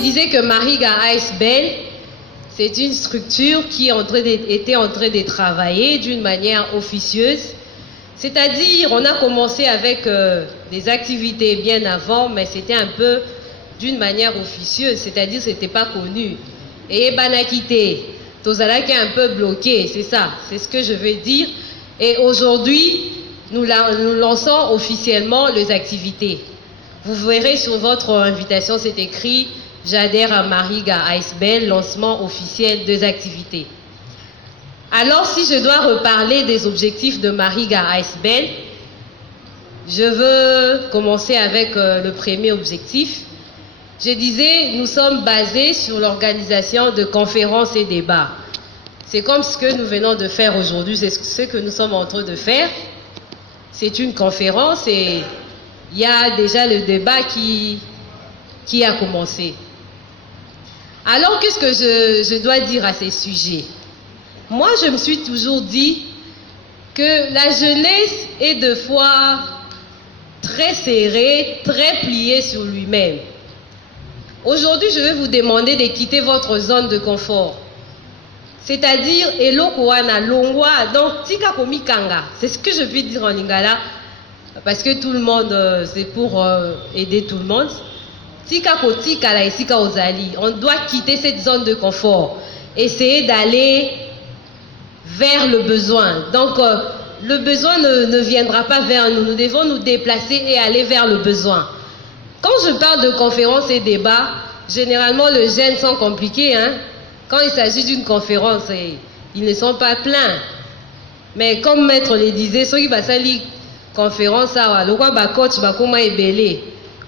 disais que Mariga ASBL, c'est une structure qui était en train de travailler d'une manière officieuse. C'est-à-dire, on a commencé avec des activités bien avant, mais c'était un peu d'une manière officieuse, c'est-à-dire c'était pas connu. Et Banakité, Tozala qui est un peu bloqué, c'est ça, c'est ce que je veux dire. Et aujourd'hui, nous lançons officiellement les activités. Vous verrez sur votre invitation, c'est écrit « J'adhère à Mariga ASBL, lancement officiel des activités ». Alors, si je dois reparler des objectifs de Mariga ASBL, je veux commencer avec le premier objectif. Je disais, nous sommes basés sur l'organisation de conférences et débats. C'est comme ce que nous venons de faire aujourd'hui, c'est ce que nous sommes en train de faire. C'est une conférence et il y a déjà le débat qui a commencé. Alors, qu'est-ce que je dois dire à ces sujets? Moi, je me suis toujours dit que la jeunesse est de fois très serrée, très pliée sur lui-même. Aujourd'hui, je vais vous demander de quitter votre zone de confort. C'est-à-dire, Elokoana, Longwa, donc Tika Komikanga. C'est ce que je vais dire en lingala, parce que tout le monde, c'est pour aider tout le monde. Tika Kotika la Isika Ozali. On doit quitter cette zone de confort. Essayer d'aller vers le besoin. Donc, le besoin ne viendra pas vers nous. Nous devons nous déplacer et aller vers le besoin. Quand je parle de conférences et débats, généralement, les jeunes sont compliqués. Hein? Quand il s'agit d'une conférence, ils ne sont pas pleins. Mais comme Maître le disait, ceux qui vont salir conférence,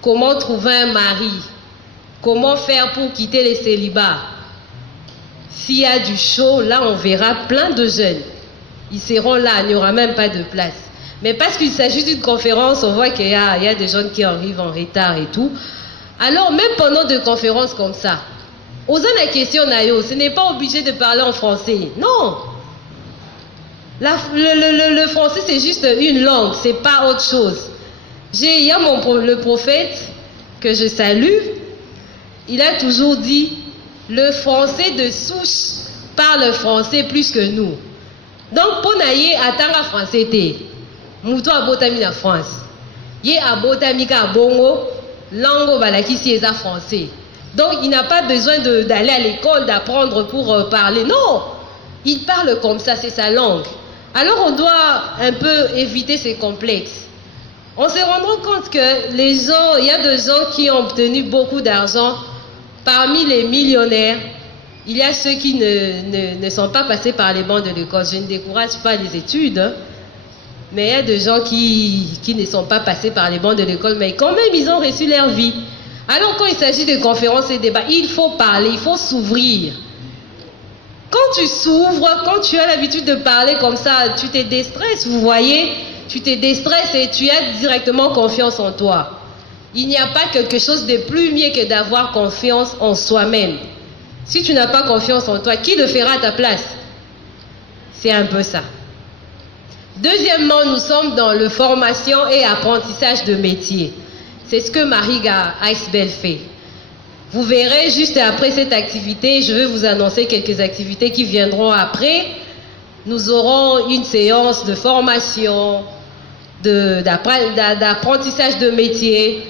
comment trouver un mari? Comment faire pour quitter les célibats? S'il y a du show, là, on verra plein de jeunes. Ils seront là, il n'y aura même pas de place. Mais parce qu'il s'agit d'une conférence, on voit qu'il y a des jeunes qui arrivent en retard et tout. Alors, même pendant des conférences comme ça, osant la question, ce n'est pas obligé de parler en français. Non. Le français, c'est juste une langue, c'est pas autre chose. Il y a le prophète que je salue, il a toujours dit, le français de souche parle français plus que nous. Donc, pour naïe, attendre français, Mouto abotami na France. Yé abotami ka bongo, lango balakisi eza français. Donc, il n'a pas besoin d'aller à l'école, d'apprendre pour parler. Non, il parle comme ça, c'est sa langue. Alors, on doit un peu éviter ces complexes. On se rendra compte que les gens, il y a des gens qui ont obtenu beaucoup d'argent. Parmi les millionnaires, il y a ceux qui ne sont pas passés par les bancs de l'école. Je ne décourage pas les études, hein. Mais il y a des gens qui ne sont pas passés par les bancs de l'école, mais quand même, ils ont reçu leur vie. Alors, quand il s'agit de conférences et débats, il faut parler, il faut s'ouvrir. Quand tu s'ouvres, quand tu as l'habitude de parler comme ça, tu te déstresses, vous voyez? Tu te déstresses et tu as directement confiance en toi. Il n'y a pas quelque chose de plus mieux que d'avoir confiance en soi-même. Si tu n'as pas confiance en toi, qui le fera à ta place? C'est un peu ça. Deuxièmement, nous sommes dans la formation et apprentissage de métier. C'est ce que Mariga ASBL fait. Vous verrez juste après cette activité, je vais vous annoncer quelques activités qui viendront après. Nous aurons une séance de formation, d'apprentissage de métier.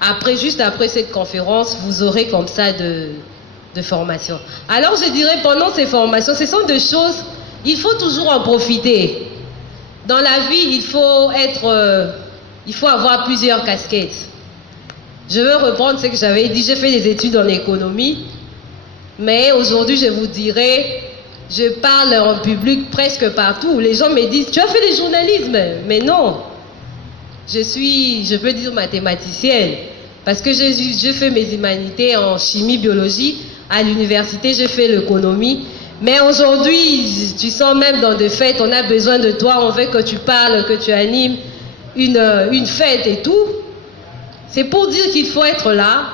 Après, juste après cette conférence, vous aurez comme ça de formation. Alors je dirais, pendant ces formations, ce sont des choses, il faut toujours en profiter. Dans la vie, il faut avoir plusieurs casquettes. Je veux reprendre ce que j'avais dit, j'ai fait des études en économie, mais aujourd'hui, je vous dirais, je parle en public presque partout. Les gens me disent, tu as fait du journalisme? Mais non, je peux dire mathématicienne, parce que j'ai fait mes humanités en chimie, biologie. À l'université, j'ai fait l'économie. Mais aujourd'hui, tu sens même dans des fêtes, on a besoin de toi, on veut que tu parles, que tu animes une fête et tout. C'est pour dire qu'il faut être là.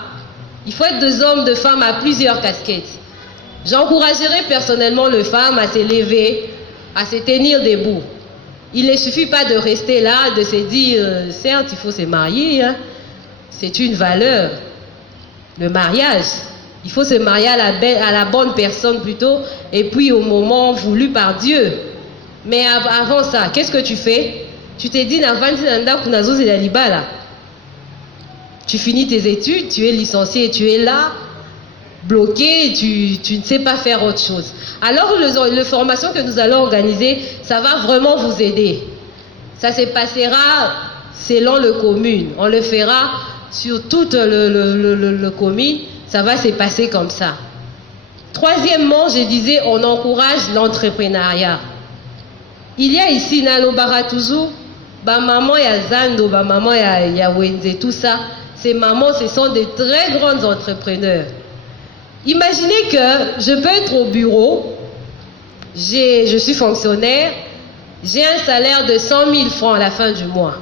Il faut être des hommes, de femmes à plusieurs casquettes. J'encouragerais personnellement les femmes à s'élever, à se tenir debout. Il ne suffit pas de rester là, de se dire, certes, il faut se marier, hein. C'est une valeur, le mariage. Il faut se marier à la bonne personne plutôt, et puis au moment voulu par Dieu. Mais avant ça, qu'est-ce que tu fais? Tu t'es dit, tu finis tes études, tu es licencié, tu es là, bloqué, tu ne sais pas faire autre chose. Alors, la formation que nous allons organiser, ça va vraiment vous aider. Ça se passera selon le commune. On le fera sur toute le commune. Ça va se passer comme ça. Troisièmement, je disais, on encourage l'entrepreneuriat. Il y a ici, Nano Baratuzu, maman ya Zando, maman ya Wenze, tout ça. Ces mamans, ce sont de très grands entrepreneurs. Imaginez que je peux être au bureau, je suis fonctionnaire, j'ai un salaire de 100 000 francs à la fin du mois.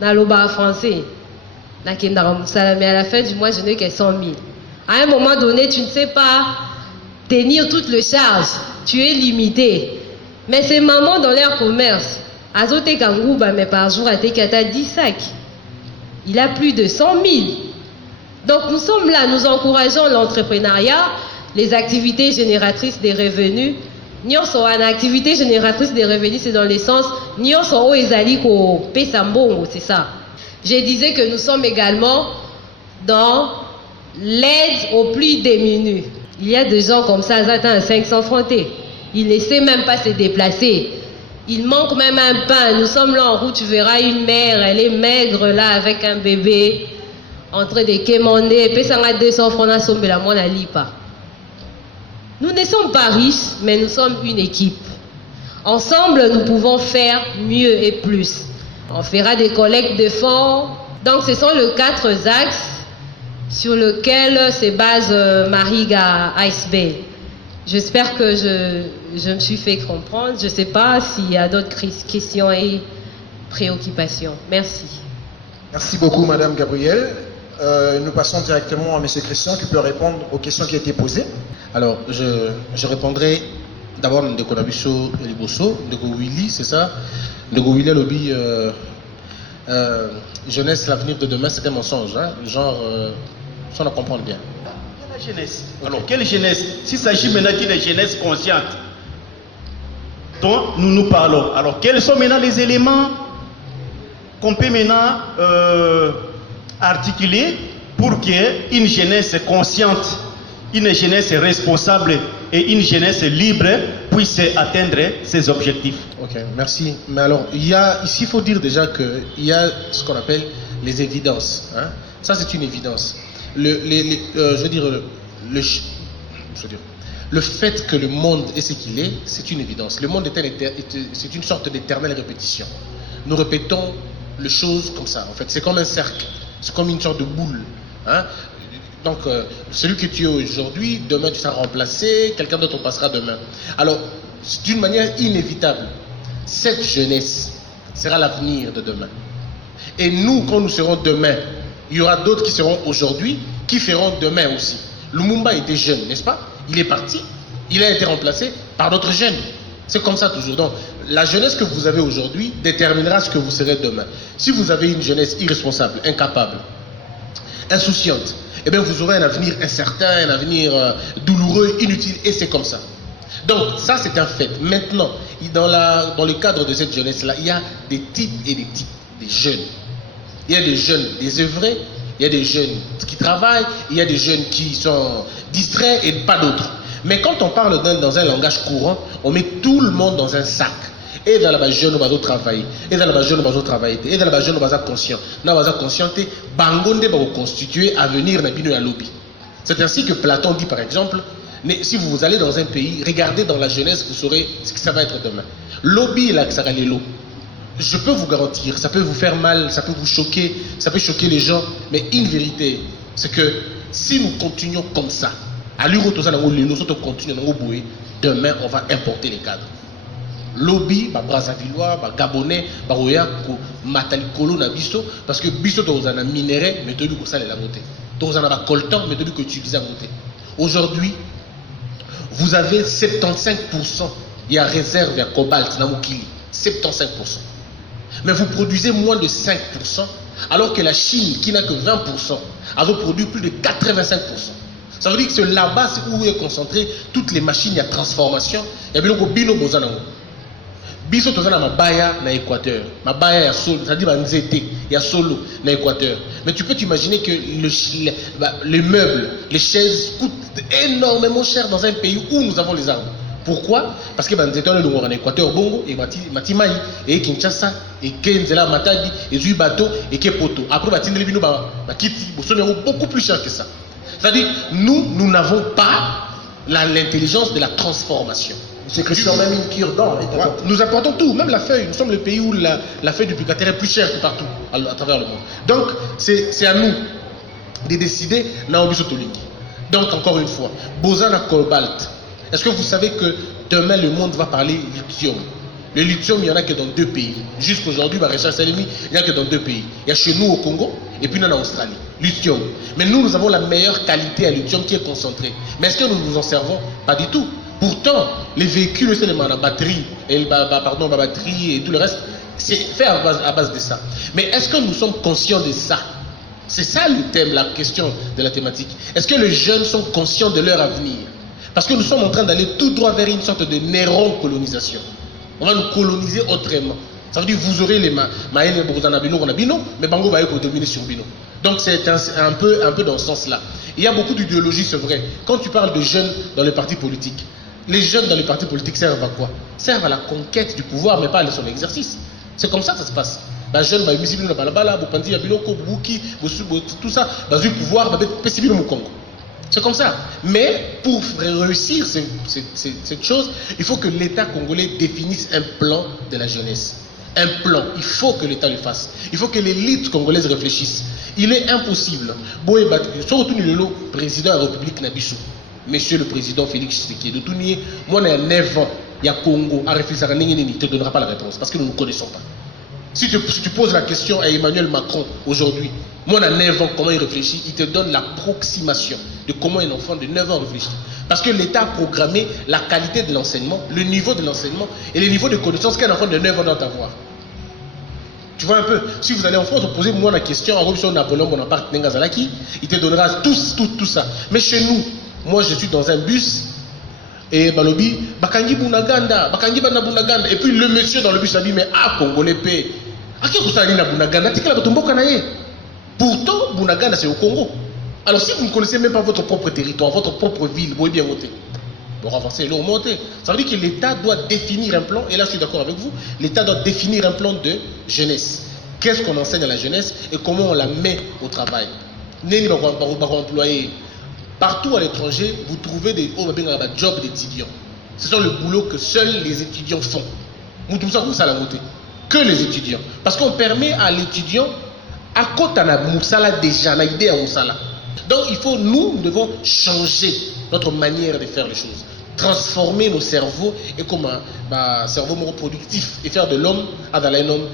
Dans le bar français, mais à la fin du mois, je n'ai que 100 000. À un moment donné, tu ne sais pas tenir toutes les charges. Tu es limité. Mais ces mamans dans leur commerce, Azote Kangouba, mais par jour, à Tekata 10 sacs. Il a plus de 100 000. Donc nous sommes là, nous encourageons l'entrepreneuriat, les activités génératrices des revenus. Nous sommes en activité génératrice des revenus, c'est dans le sens, nous sommes au Ezaliko, Pesambongo, c'est ça. Je disais que nous sommes également dans l'aide aux plus démunis. Il y a des gens comme ça, ils atteignent 500 francs. Ils ne savent même pas se déplacer. Il manque même un pain. Nous sommes là en route, tu verras une mère, elle est maigre là avec un bébé, en train de quémander. Et puis ça a 200 francs, la lipa. Nous ne sommes pas riches, mais nous sommes une équipe. Ensemble, nous pouvons faire mieux et plus. On fera des collectes de fonds. Donc, ce sont les 4 axes sur lesquels se base Mariga ASB. J'espère que je me suis fait comprendre. Je ne sais pas s'il y a d'autres questions et préoccupations. Merci. Merci beaucoup, Madame Gabrielle. Nous passons directement à M. Christian qui peut répondre aux questions qui ont été posées. Alors, je répondrai d'abord de Konabiso et Liboso, de Willy, c'est ça? De Willy Lobby, jeunesse, l'avenir de demain, c'est un mensonge. Hein? Genre, ça on comprend bien. La jeunesse. Alors, quelle jeunesse? S'il s'agit maintenant d'une jeunesse consciente dont nous parlons, alors quels sont maintenant les éléments qu'on peut maintenant articuler pour qu'une jeunesse consciente, une jeunesse responsable et une jeunesse libre puisse atteindre ses objectifs? Ok, merci. Mais alors, ici, il faut dire déjà qu'il y a ce qu'on appelle les évidences. Hein? Ça, c'est une évidence. Le fait que le monde est ce qu'il est, c'est une évidence. Le monde c'est une sorte d'éternelle répétition. Nous répétons les choses comme ça. En fait, c'est comme un cercle. C'est comme une sorte de boule. Hein? Donc, celui que tu es aujourd'hui, demain tu seras remplacé, quelqu'un d'autre passera demain. Alors, d'une manière inévitable, cette jeunesse sera l'avenir de demain. Et nous, quand nous serons demain, il y aura d'autres qui seront aujourd'hui, qui feront demain aussi. Lumumba était jeune, n'est-ce pas? Il est parti, il a été remplacé par d'autres jeunes. C'est comme ça toujours. Donc, la jeunesse que vous avez aujourd'hui déterminera ce que vous serez demain. Si vous avez une jeunesse irresponsable, incapable, insouciante, eh bien vous aurez un avenir incertain, un avenir douloureux, inutile, et c'est comme ça. Donc, ça c'est un fait. Maintenant, dans le cadre de cette jeunesse-là, il y a des types et des types, des jeunes. Il y a des jeunes désœuvrés, il y a des jeunes qui travaillent, il y a des jeunes qui sont distraits et pas d'autres. Mais quand on parle dans un langage courant, on met tout le monde dans un sac. Et dans la jeune, on va travailler. Et dans la jeune, on va travailler. Et dans la jeune, on va être conscient. Là, on va être conscient. Bangonde va vous constituer avenir na bino ya lobby. C'est ainsi que Platon dit par exemple, si vous allez dans un pays, regardez dans la jeunesse, vous saurez ce que ça va être demain. Lobby là, ça va aller l'eau. Je peux vous garantir, ça peut vous faire mal, ça peut vous choquer, ça peut choquer les gens, mais une vérité, c'est que si nous continuons comme ça, à l'euro, nous continuons, demain, on va importer les cadres. Lobby, Brazzavillois, Gabonais, Baroya, Matalikolo, Nabiso, parce que Biso, dans un minerai, mais de lui, ça, la beauté. Dans un coltan, mais de lui, que utiliser la beauté. Aujourd'hui, vous avez 75%, il y a réserve à cobalt, Namukili, 75%. Mais vous produisez moins de 5%, alors que la Chine, qui n'a que 20%, a produit plus de 85%. Ça veut dire que c'est là-bas où est concentré toutes les machines à transformation. Il y a bien le bino bozanango. Biso tozana mabaya na Équateur. Mabaya ya solo, c'est-à-dire banzete, il y a solo na Équateur. Mais tu peux t'imaginer que les meubles, les chaises coûtent énormément cher dans un pays où nous avons les arbres. Pourquoi? Parce que banzete on est en Équateur bongo et Matimai et Kinshasa et Kenzela Matadi et Zui bateau et Kepoto. Après batindeli bino ba kiti, beaucoup plus cher que ça. C'est-à-dire nous n'avons pas l'intelligence de la transformation. C'est Christian même une cure-dent. Nous apportons tout, même la feuille. Nous sommes le pays où la feuille du picataire est plus chère que partout à travers le monde. Donc, c'est à nous de décider. Donc, encore une fois, Bozana Cobalt. Est-ce que vous savez que demain, le monde va parler lithium? Le lithium, il n'y en a que dans 2 pays. Jusqu'aujourd'hui, Richard Salemi, il n'y a que dans 2 pays. Il y a chez nous au Congo et puis en Australie. Lithium. Mais nous avons la meilleure qualité à lithium qui est concentrée. Mais est-ce que nous nous en servons? Pas du tout. Pourtant, les véhicules, c'est la batterie, batterie et tout le reste, c'est fait à base de ça. Mais est-ce que nous sommes conscients de ça? C'est ça le thème, la question de la thématique. Est-ce que les jeunes sont conscients de leur avenir? Parce que nous sommes en train d'aller tout droit vers une sorte de néron-colonisation. On va nous coloniser autrement. Ça veut dire que vous aurez les maïles Bino, mais Bango va dominer sur Bino. Donc c'est un peu dans ce sens-là. Il y a beaucoup d'idéologies, c'est vrai. Quand tu parles de jeunes dans les partis politiques, les jeunes dans les partis politiques servent à quoi? Servent à la conquête du pouvoir, mais pas à son exercice. C'est comme ça que ça se passe. La jeune, tout ça, dans le pouvoir, c'est comme ça. Mais pour réussir cette chose, il faut que l'État congolais définisse un plan de la jeunesse. Un plan. Il faut que l'État le fasse. Il faut que l'élite congolaise réfléchisse. Il est impossible. Surtout le président de la République Nabissou. Monsieur le président Félix Tshisekedi, moi, il y a 9 ans, il y a Congo, à réfléchir, il ne te donnera pas la réponse parce que nous ne nous connaissons pas. Si tu poses la question à Emmanuel Macron aujourd'hui, moi, à 9 ans, comment il réfléchit, il te donne l'approximation de comment un enfant de 9 ans réfléchit. Parce que l'État a programmé la qualité de l'enseignement, le niveau de l'enseignement et le niveau de connaissance qu'un enfant de 9 ans doit avoir. Tu vois un peu, si vous allez en France, vous posez moi la question, en Napoléon Bonaparte Nengazalaki, il te donnera tout ça. Mais chez nous, moi je suis dans un bus et Balobi, Bakangi Bunaganda, et puis le monsieur dans le bus a dit, mais Congolais paix. Pourtant, Bunaganda c'est au Congo. Alors si vous ne connaissez même pas votre propre territoire, votre propre ville, vous pouvez bien voter. Pour avancer, leur monter. Ça veut dire que l'État doit définir un plan, et là je suis d'accord avec vous, l'État doit définir un plan de jeunesse. Qu'est-ce qu'on enseigne à la jeunesse et comment on la met au travail. Partout à l'étranger, vous trouvez des jobs d'étudiants. Ce sont le boulot que seuls les étudiants font. Que les étudiants. Parce qu'on permet à l'étudiant, à côté de Moussala déjà, l'idée à Moussala. Donc nous devons changer notre manière de faire les choses. Transformer nos cerveaux et comme un cerveau productif et faire de l'homme un homme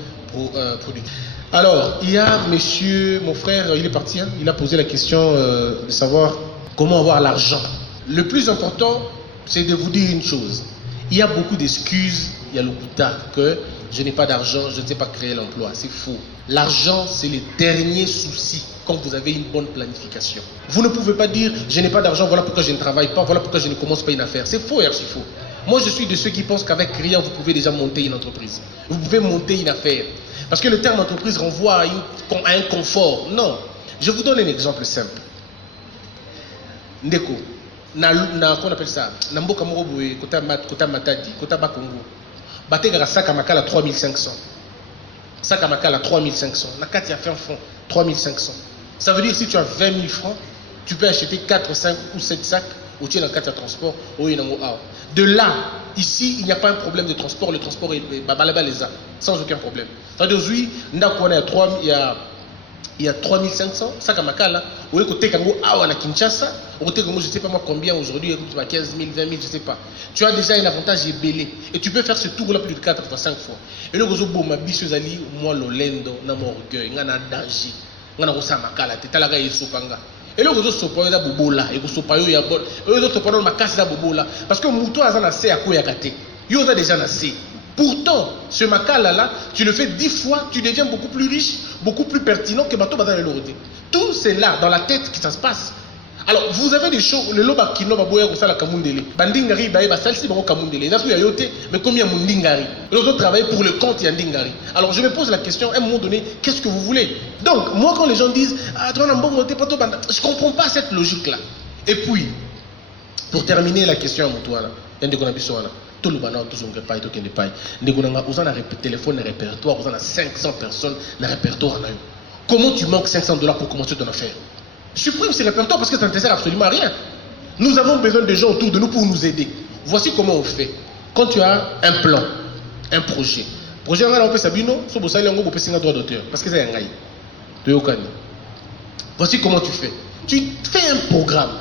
productif. Alors, il y a monsieur, mon frère, il est parti, hein, il a posé la question de savoir comment avoir l'argent. Le plus important, c'est de vous dire une chose. Il y a beaucoup d'excuses, il y a le Kouta, que je n'ai pas d'argent, je ne sais pas créer l'emploi. C'est faux. L'argent, c'est le dernier souci quand vous avez une bonne planification. Vous ne pouvez pas dire, je n'ai pas d'argent, voilà pourquoi je ne travaille pas, voilà pourquoi je ne commence pas une affaire. C'est faux et archi faux. Moi, je suis de ceux qui pensent qu'avec rien, vous pouvez déjà monter une entreprise. Vous pouvez monter une affaire. Parce que le terme entreprise renvoie à un confort. Non. Je vous donne un exemple simple. Ndeko, qu'on appelle ça, Namboka Moroboé, Kota Matadi, Kota Bakongo, Bategara Sakamakala 3500. Sakamakala 3500. Nakati a fait un fonds 3500. Ça veut dire que si tu as 20 000 francs, tu peux acheter 4, 5 ou 7 sacs au tiers d'un 4 transport au Yenango Ao. De là, ici, il n'y a pas un problème de transport. Le transport est babalaba-leza, sans aucun problème. Ça veut dire aujourd'hui, il y a 3500 sacs à Makala. Au lieu côté Kango Awa na Kinshasa, au côté Kango, je ne sais pas moi combien aujourd'hui, 15 000, 20 000, je ne sais pas. Tu as déjà un avantage belé. Et tu peux faire ce tour-là plus de 4 à 5 fois. Et le Gozo Bo, ma bicheuse Ali, moi, l'olendo, na mon orgueil, na danger, na rosa Makala, t'es Yesopanga. Et le Gozo Sopayo da Bobola, et Sopayo ya bon. Et le Gozo Sopayo ma casse da Bobola. Parce que Mouto a nassé à quoi yakate. Yo a déjà nassé. Pourtant, ce Makala-là, tu le fais 10 fois, tu deviens beaucoup plus riche, beaucoup plus pertinent que Bato Bazan et Lorité. Tout c'est là, dans la tête, que ça se passe. Alors, vous avez des choses, le loba kino baboya ko sala kamundele. Bandingari bae ba salsi bango kamundele. N'a plus ayote, mais combien mundingari? Les autres travaillent pour le compte yandingari. Alors, je me pose la question, à un moment donné, qu'est-ce que vous voulez? Donc, moi, quand les gens disent, ah, toi, je comprends pas cette logique-là. Et puis, pour terminer la question à Moutouana, tout le monde a tous un repas et tout qui n'est pas. Nous avons un téléphone, un répertoire, nous avons 500 personnes dans le répertoire. Comment tu manques $500 pour commencer ton affaire? Supprime ces répertoires parce que ça ne te sert absolument à rien. Nous avons besoin de gens autour de nous pour nous aider. Voici comment on fait. Quand tu as un plan, un projet, on peut s'abino, on peut signer un droit d'auteur parce que c'est un gaï. Voici comment tu fais. Tu fais un programme.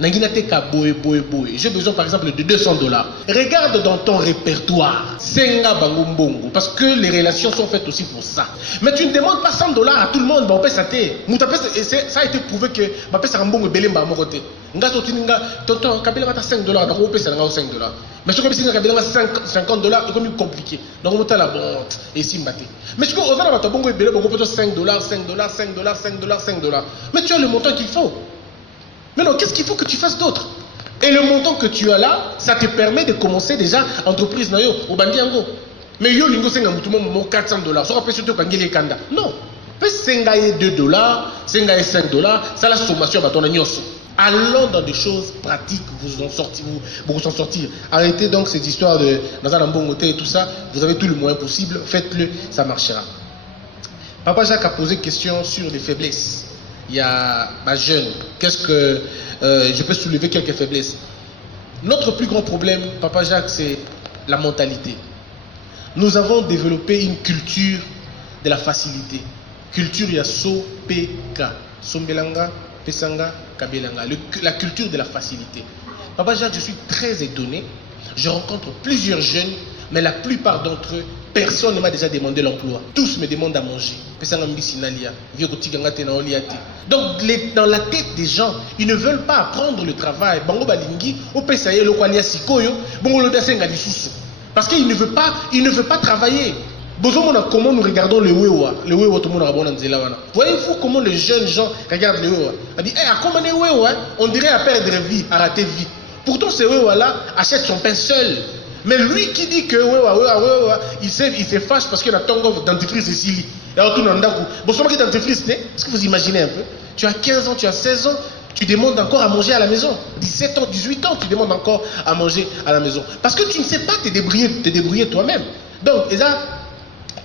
J'ai besoin par exemple de $200. Regarde dans ton répertoire. Parce que les relations sont faites aussi pour ça. Mais tu ne demandes pas $100 à tout le monde. Ça a été prouvé que ça tonton, Kabila va $5. $5. Mais ce que c'est $50, c'est comme compliqué. Donc on a bon et si maté. Mais ce que on a $5. Mais tu as le montant qu'il faut. Mais non, qu'est-ce qu'il faut que tu fasses d'autre? Et le montant que tu as là, ça te permet de commencer déjà entreprise au Bandiango. Mais yo lingo senga mutumo mo $400. Ça rappelle surtout kangeli kanda. Non. Peut sengaye $2, sengaye $5, ça la sommation va ton nyos. Allons dans des choses pratiques, vous en sortir. Arrêtez donc cette histoire de dans un bon hôtel et tout ça. Vous avez tout le moyen possible, faites-le, ça marchera. Papa Jacques a posé une question sur les faiblesses. Il y a ma jeune, qu'est-ce que je peux soulever quelques faiblesses. Notre plus grand problème, Papa Jacques, c'est la mentalité. Nous avons développé une culture de la facilité. Culture yaso PK. Sombelanga, Pesanga, Kabelanga. La culture de la facilité. Papa Jacques, je suis très étonné. Je rencontre plusieurs jeunes, mais la plupart d'entre eux, personne ne m'a déjà demandé l'emploi. Tous me demandent à manger. Donc, dans la tête des gens, ils ne veulent pas apprendre le travail. Parce qu'il ne veut pas travailler. Comment nous regardons le Wewa? Le Wewa, tout le monde a bon. Voyez-vous comment les jeunes gens regardent le Wewa? On dit, comment les Wewa? On dirait à perdre vie, à rater vie. Pourtant, ce Wewa-là achète son pain seul. Mais lui qui dit que il se fâche parce qu'il y a un dentifrice ici. Est-ce que vous imaginez un peu? Tu as 15 ans, tu as 16 ans, tu demandes encore à manger à la maison. 17 ans, 18 ans, tu demandes encore à manger à la maison. Parce que tu ne sais pas te débrouiller toi-même. Donc, et ça,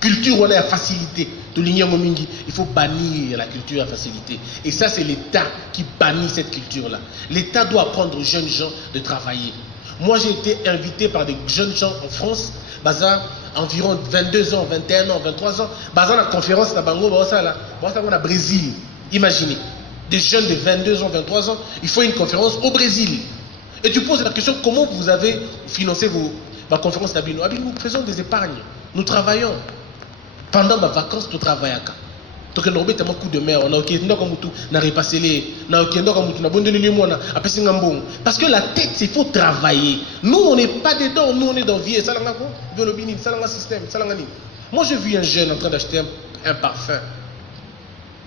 culture, on a la facilité. Il faut bannir la culture à facilité. Et ça, c'est l'État qui bannit cette culture-là. L'État doit apprendre aux jeunes gens de travailler. Moi, j'ai été invité par des jeunes gens en France, environ 22 ans, 21 ans, 23 ans. À la conférence au Brésil. Imaginez, des jeunes de 22 ans, 23 ans, il faut une conférence au Brésil. Et tu poses la question, comment vous avez financé vos conférences d'Abino? Nous faisons des épargnes, nous travaillons. Pendant ma vacances, tu travailles. Donc, on a un coup de mer, on a parce que la tête, il faut travailler. Nous, on n'est pas dedans, nous, on est dans vie. Moi, j'ai vu un jeune en train d'acheter un parfum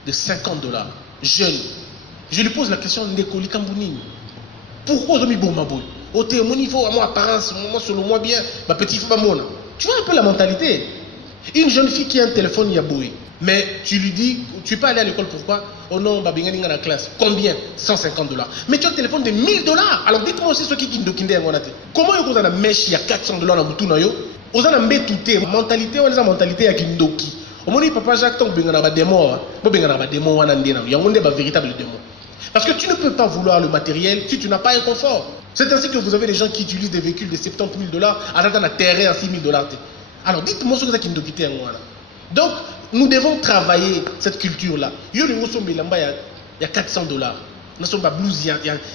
de $50. Jeune. Je lui pose la question, pourquoi on a mis bon maboy? Au niveau, à mon apparence, moi, selon moi bien, ma petite femme, tu vois un peu la mentalité. Une jeune fille qui a un téléphone Yaboué, mais tu lui dis, tu peux aller à l'école, pourquoi? Oh non, babinga dans la classe. Combien? $150. Mais tu as un téléphone de $1000. Alors dites-moi aussi ceux qui kindokinde à monate. Comment vous avez une mèche, il y a $400 dans le tout nayo? Vous avez une mentalité, mentalité, on a une mentalité à kindoki. Au moment où papa Jacques tombe dans la démo, véritable démo. Parce que tu ne peux pas vouloir le matériel si tu n'as pas un confort. C'est ainsi que vous avez des gens qui utilisent des véhicules de $70 000 à attendre un terrain à $6 000. Alors dites-moi ce que vous avez kindokite à moi. Donc, nous devons travailler cette culture-là. Il y a $400. Nous sommes à blues, il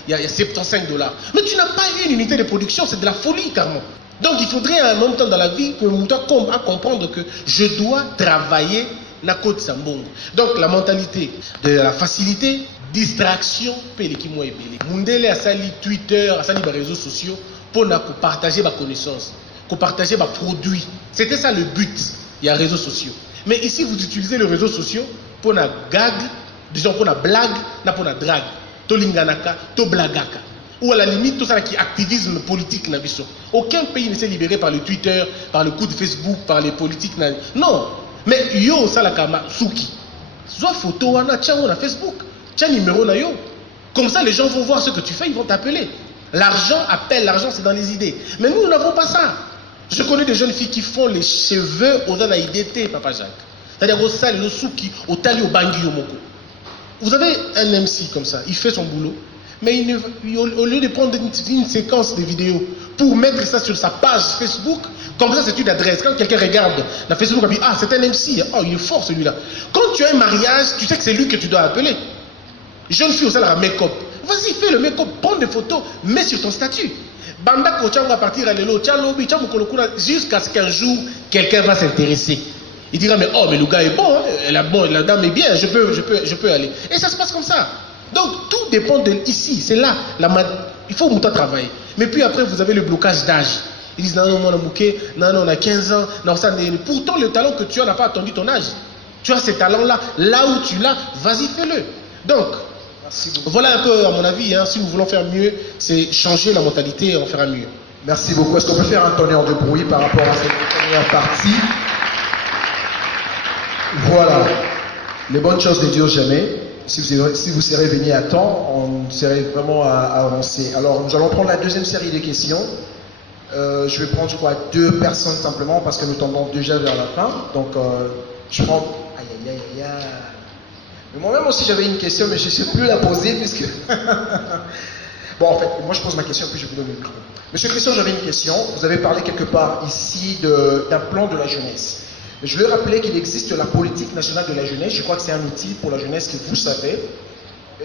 y a $75. Mais tu n'as pas une unité de production, c'est de la folie carrément. Donc, il faudrait à un moment dans la vie que nous à comprendre que je dois travailler na côte sambongo. Donc, la mentalité de la facilité, distraction, Mundele a sali Twitter, a sali les réseaux sociaux pour partager ma connaissance, pour partager ma produit. C'était ça le but. Il y a réseaux sociaux. Mais ici, vous utilisez les réseaux sociaux pour la gag, disons pour la blague, pour la drague. to linganaka, to blagaka. Ou à la limite, tout ça qui est activisme politique. Aucun pays ne s'est libéré par le Twitter, par le coup de Facebook, par les politiques. Non. Mais yo, ça la kama, souki. Soit photo, wana, tiens, on a Facebook. Tiens, numéro, na yo. Comme ça, les gens vont voir ce que tu fais, ils vont t'appeler. L'argent appelle, l'argent c'est dans les idées. Mais nous n'avons pas ça. Je connais des jeunes filles qui font les cheveux aux anaïdétés, Papa Jacques. C'est-à-dire au sale, au souki, au tali, au bangui, au moko. Vous avez un MC comme ça, il fait son boulot. Mais au lieu de prendre une séquence de vidéos pour mettre ça sur sa page Facebook, comme ça c'est une adresse. Quand quelqu'un regarde la Facebook, il dit ah c'est un MC, oh il est fort celui-là. Quand tu as un mariage, tu sais que c'est lui que tu dois appeler. Jeune fille au salaire à make-up. Vas-y, fais le make-up, prends des photos, mets sur ton statut. Banda Kochang va partir à l'élo, jusqu'à ce qu'un jour quelqu'un va s'intéresser. Il dira mais oh mais le gars est bon, hein? La dame est bien, je peux aller. Et ça se passe comme ça. Donc tout dépend de ici, c'est là, il faut monter à travailler. Mais puis après vous avez le blocage d'âge. Ils disent non, on a 15 ans, non, ça, pourtant le talent que tu as n'a pas attendu ton âge. Tu as ces talents-là, là où tu l'as, vas-y fais-le. Donc, voilà un peu à mon avis, hein, si nous voulons faire mieux, c'est changer la mentalité et on fera mieux. Merci beaucoup. Est-ce qu'on peut faire un tonnerre de bruit par rapport à cette première partie? Voilà. Les bonnes choses ne durent jamais. Si vous serez venu à temps, on serait vraiment à avancer. Alors, nous allons prendre la deuxième série de questions. Je vais prendre, je crois, 2 personnes simplement parce que nous tombons déjà vers la fin. Donc, je prends... Aïe. Mais moi-même aussi, j'avais une question, mais je ne sais plus la poser puisque... Bon, en fait, moi, je pose ma question, puis je vous donne le micro. Monsieur Christian, j'avais une question. Vous avez parlé quelque part ici d'un plan de la jeunesse. Je veux rappeler qu'il existe la politique nationale de la jeunesse. Je crois que c'est un outil pour la jeunesse que vous savez.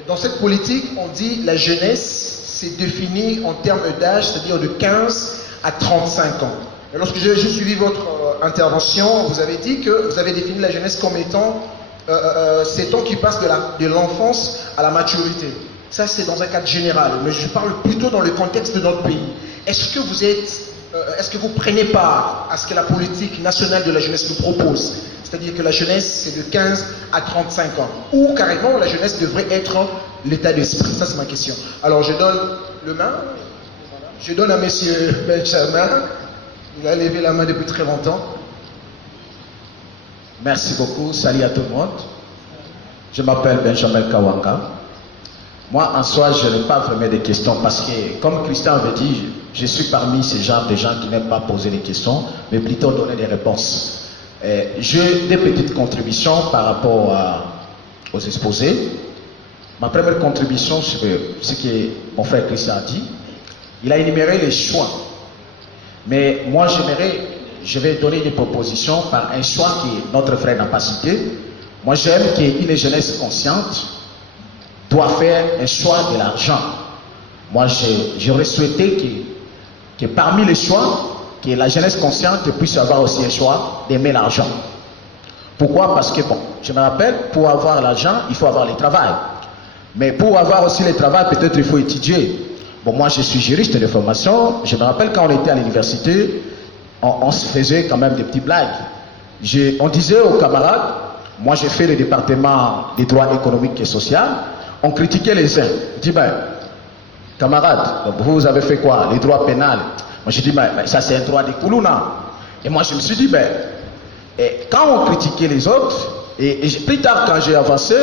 Dans cette politique, on dit la jeunesse, c'est défini en termes d'âge, c'est-à-dire de 15 à 35 ans. Et lorsque j'ai suivi votre intervention, vous avez dit que vous avez défini la jeunesse comme étant ces temps qui passent de l'enfance à la maturité. Ça, c'est dans un cadre général. Mais je parle plutôt dans le contexte de notre pays. Est-ce que vous prenez part à ce que la politique nationale de la jeunesse nous propose? C'est-à-dire que la jeunesse, c'est de 15 à 35 ans. Ou carrément, la jeunesse devrait être l'état d'esprit. Ça, c'est ma question. Alors, je donne le main. Je donne à monsieur Benjamin. Il a levé la main depuis très longtemps. Merci beaucoup. Salut à tout le monde. Je m'appelle Benjamin Kawanga. Moi, en soi, je n'ai pas vraiment de questions parce que, comme Christian avait dit, je suis parmi ces genres de gens qui n'aiment pas poser des questions, mais plutôt donner des réponses. J'ai des petites contributions par rapport aux exposés. Ma première contribution sur ce que mon frère Christian a dit, il a énuméré les choix. Mais moi, je vais donner des propositions par un choix que notre frère n'a pas cité. Moi, j'aime qu'une jeunesse consciente doit faire un choix de l'argent. Moi, j'aurais souhaité que parmi les choix, que la jeunesse consciente puisse avoir aussi un choix d'aimer l'argent. Pourquoi? Parce que, bon, je me rappelle, pour avoir l'argent, il faut avoir le travail. Mais pour avoir aussi le travail, peut-être il faut étudier. Bon, moi, je suis juriste de formation. Je me rappelle quand on était à l'université, on se faisait quand même des petites blagues. On disait aux camarades, moi, j'ai fait le département des droits économiques et sociaux. On critiquait les uns. On dit, ben, camarades, vous avez fait quoi? Les droits pénals. Moi, je dis, ben, ça c'est un droit des Koulouna. Et moi, je me suis dit, ben, quand on critiquait les autres, et plus tard, quand j'ai avancé,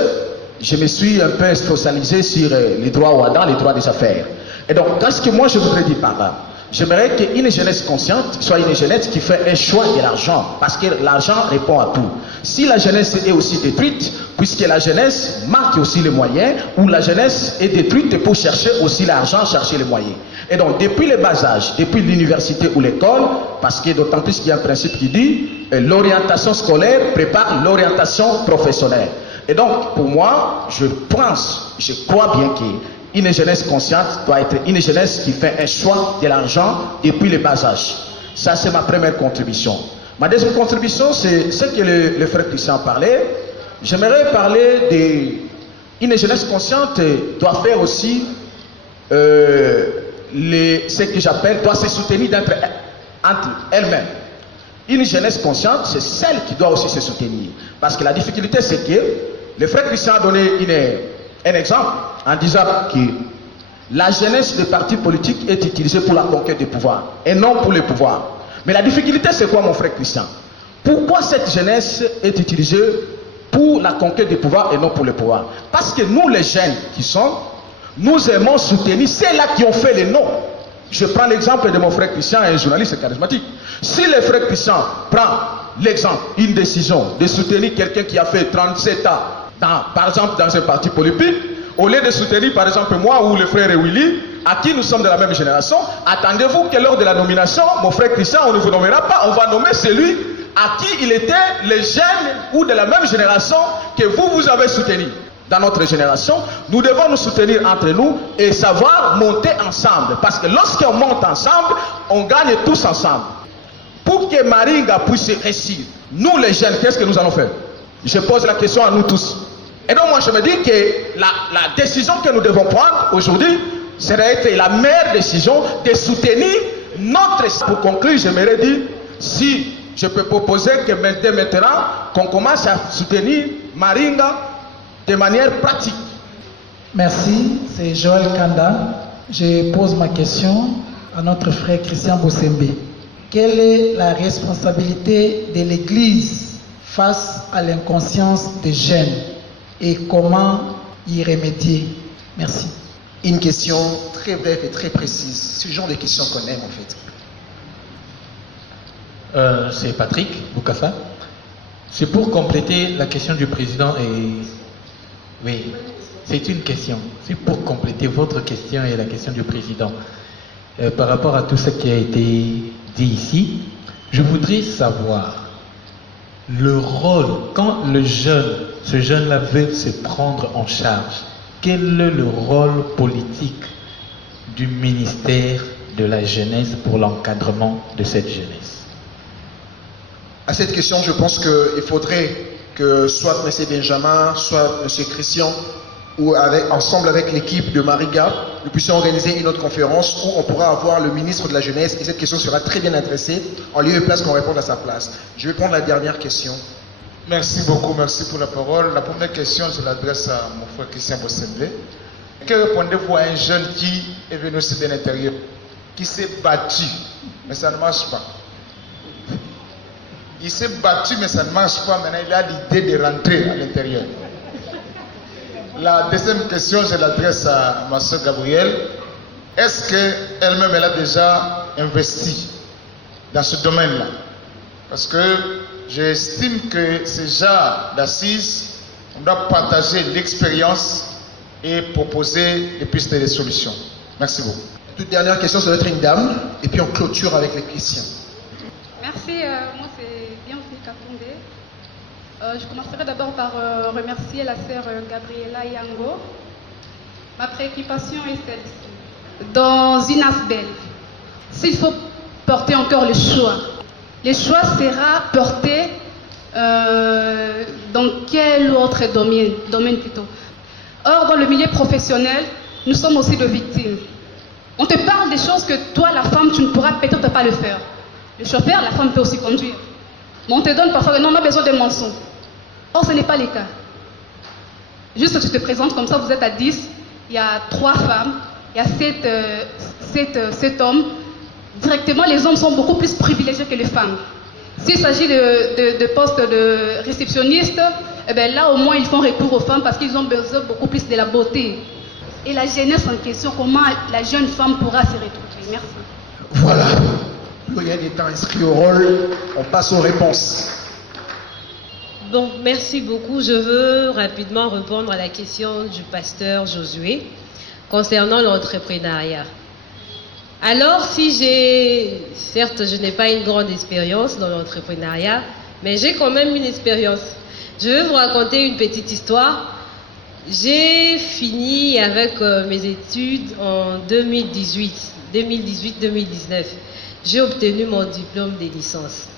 je me suis un peu spécialisé sur les droits ouadans, les droits des affaires. Et donc, qu'est-ce que moi je voudrais dire par là? J'aimerais qu'une jeunesse consciente soit une jeunesse qui fait un choix de l'argent, parce que l'argent répond à tout. Si la jeunesse est aussi détruite, puisque la jeunesse manque aussi les moyens, ou la jeunesse est détruite pour chercher aussi l'argent, chercher les moyens. Et donc, depuis le bas âge, depuis l'université ou l'école, parce que d'autant plus qu'il y a un principe qui dit l'orientation scolaire prépare l'orientation professionnelle. Et donc, pour moi, je crois bien qu'une jeunesse consciente doit être une jeunesse qui fait un choix de l'argent depuis le bas âge. Ça, c'est ma première contribution. Ma deuxième contribution, c'est ce que le frère Christian parlait. J'aimerais parler d'une jeunesse consciente doit faire aussi ce que j'appelle, doit se soutenir entre elle-même. Une jeunesse consciente, c'est celle qui doit aussi se soutenir. Parce que la difficulté, c'est que le frère Christian a donné un exemple en disant que la jeunesse des partis politiques est utilisée pour la conquête du pouvoir et non pour le pouvoir. Mais la difficulté, c'est quoi, mon frère Christian? Pourquoi cette jeunesse est utilisée pour la conquête du pouvoir et non pour le pouvoir? Parce que nous, les jeunes qui sommes, nous aimons soutenir ceux-là qui ont fait les noms. Je prends l'exemple de mon frère Christian, un journaliste charismatique. Si le frère Christian prend l'exemple, une décision de soutenir quelqu'un qui a fait 37 ans, par exemple dans un parti politique, au lieu de soutenir par exemple moi ou le frère Willy, à qui nous sommes de la même génération, attendez-vous que lors de la nomination, mon frère Christian, on ne vous nommera pas, on va nommer celui à qui il était les jeunes ou de la même génération que vous avez soutenu. Dans notre génération, nous devons nous soutenir entre nous et savoir monter ensemble. Parce que lorsqu'on monte ensemble, on gagne tous ensemble. Pour que Maringa puisse réussir, nous les jeunes, qu'est-ce que nous allons faire? Je pose la question à nous tous. Et donc moi je me dis que la décision que nous devons prendre aujourd'hui serait la meilleure décision de soutenir notre... Pour conclure, j'aimerais dire, si je peux proposer que maintenant qu'on commence à soutenir Maringa de manière pratique. Merci, c'est Joël Kanda. Je pose ma question à notre frère Christian Bossembe. Quelle est la responsabilité de l'Église face à l'inconscience des jeunes et comment y remédier? Merci. Une question très brève et très précise. Ce genre de questions qu'on aime en fait. C'est Patrick Boukassa. C'est pour compléter la question du président et... Oui, c'est une question. C'est pour compléter votre question et la question du président. Par rapport à tout ce qui a été dit ici, je voudrais savoir le rôle, quand ce jeune-là veut se prendre en charge, quel est le rôle politique du ministère de la jeunesse pour l'encadrement de cette jeunesse? À cette question, je pense qu'il faudrait que soit M. Benjamin, soit M. Christian, ou ensemble avec l'équipe de Maringa, nous puissions organiser une autre conférence où on pourra avoir le ministre de la Jeunesse et cette question sera très bien adressée en lieu et place qu'on réponde à sa place. Je vais prendre la dernière question. Merci beaucoup, merci pour la parole. La première question, je l'adresse à mon frère Christian Bossembe. Que répondez-vous à un jeune qui est venu aussi de l'intérieur, qui s'est battu, mais ça ne marche pas? Il s'est battu, mais ça ne marche pas. Maintenant, il a l'idée de rentrer à l'intérieur. La deuxième question, je l'adresse à ma soeur Gabrielle. Est-ce qu'elle-même, elle a déjà investi dans ce domaine-là? Parce que j'estime que ces genres d'assises, on doit partager l'expérience et proposer des pistes de solutions. Merci beaucoup. Toute dernière question, ça doit être une dame. Et puis on clôture avec les Christians. Merci, moi c'est Bienvenue Kapoundé. Je commencerai d'abord par remercier la sœur Gabriela Yango. Ma préoccupation est celle-ci. Dans une asbel, s'il faut porter encore le choix sera porté dans quel autre domaine plutôt. Or, dans le milieu professionnel, nous sommes aussi des victimes. On te parle des choses que toi, la femme, tu ne pourras peut-être pas le faire. Le chauffeur, la femme peut aussi conduire. Mais on te donne parfois, non, on a besoin de mensonges. Or, ce n'est pas le cas. Juste, tu te présentes comme ça, vous êtes à 10, il y a 3 femmes, il y a 7 hommes. Directement, les hommes sont beaucoup plus privilégiés que les femmes. S'il s'agit de postes de réceptionnistes, eh bien là, au moins, ils font recours aux femmes parce qu'ils ont besoin beaucoup plus de la beauté. Et la jeunesse en question, comment la jeune femme pourra se retrouver? Merci. Voilà. Plus rien n'étant inscrit au rôle, on passe aux réponses. Bon, merci beaucoup. Je veux rapidement répondre à la question du pasteur Josué concernant l'entrepreneuriat. Alors, certes, je n'ai pas une grande expérience dans l'entrepreneuriat, mais j'ai quand même une expérience. Je vais vous raconter une petite histoire. J'ai fini avec mes études en 2018-2019. J'ai obtenu mon diplôme de licence.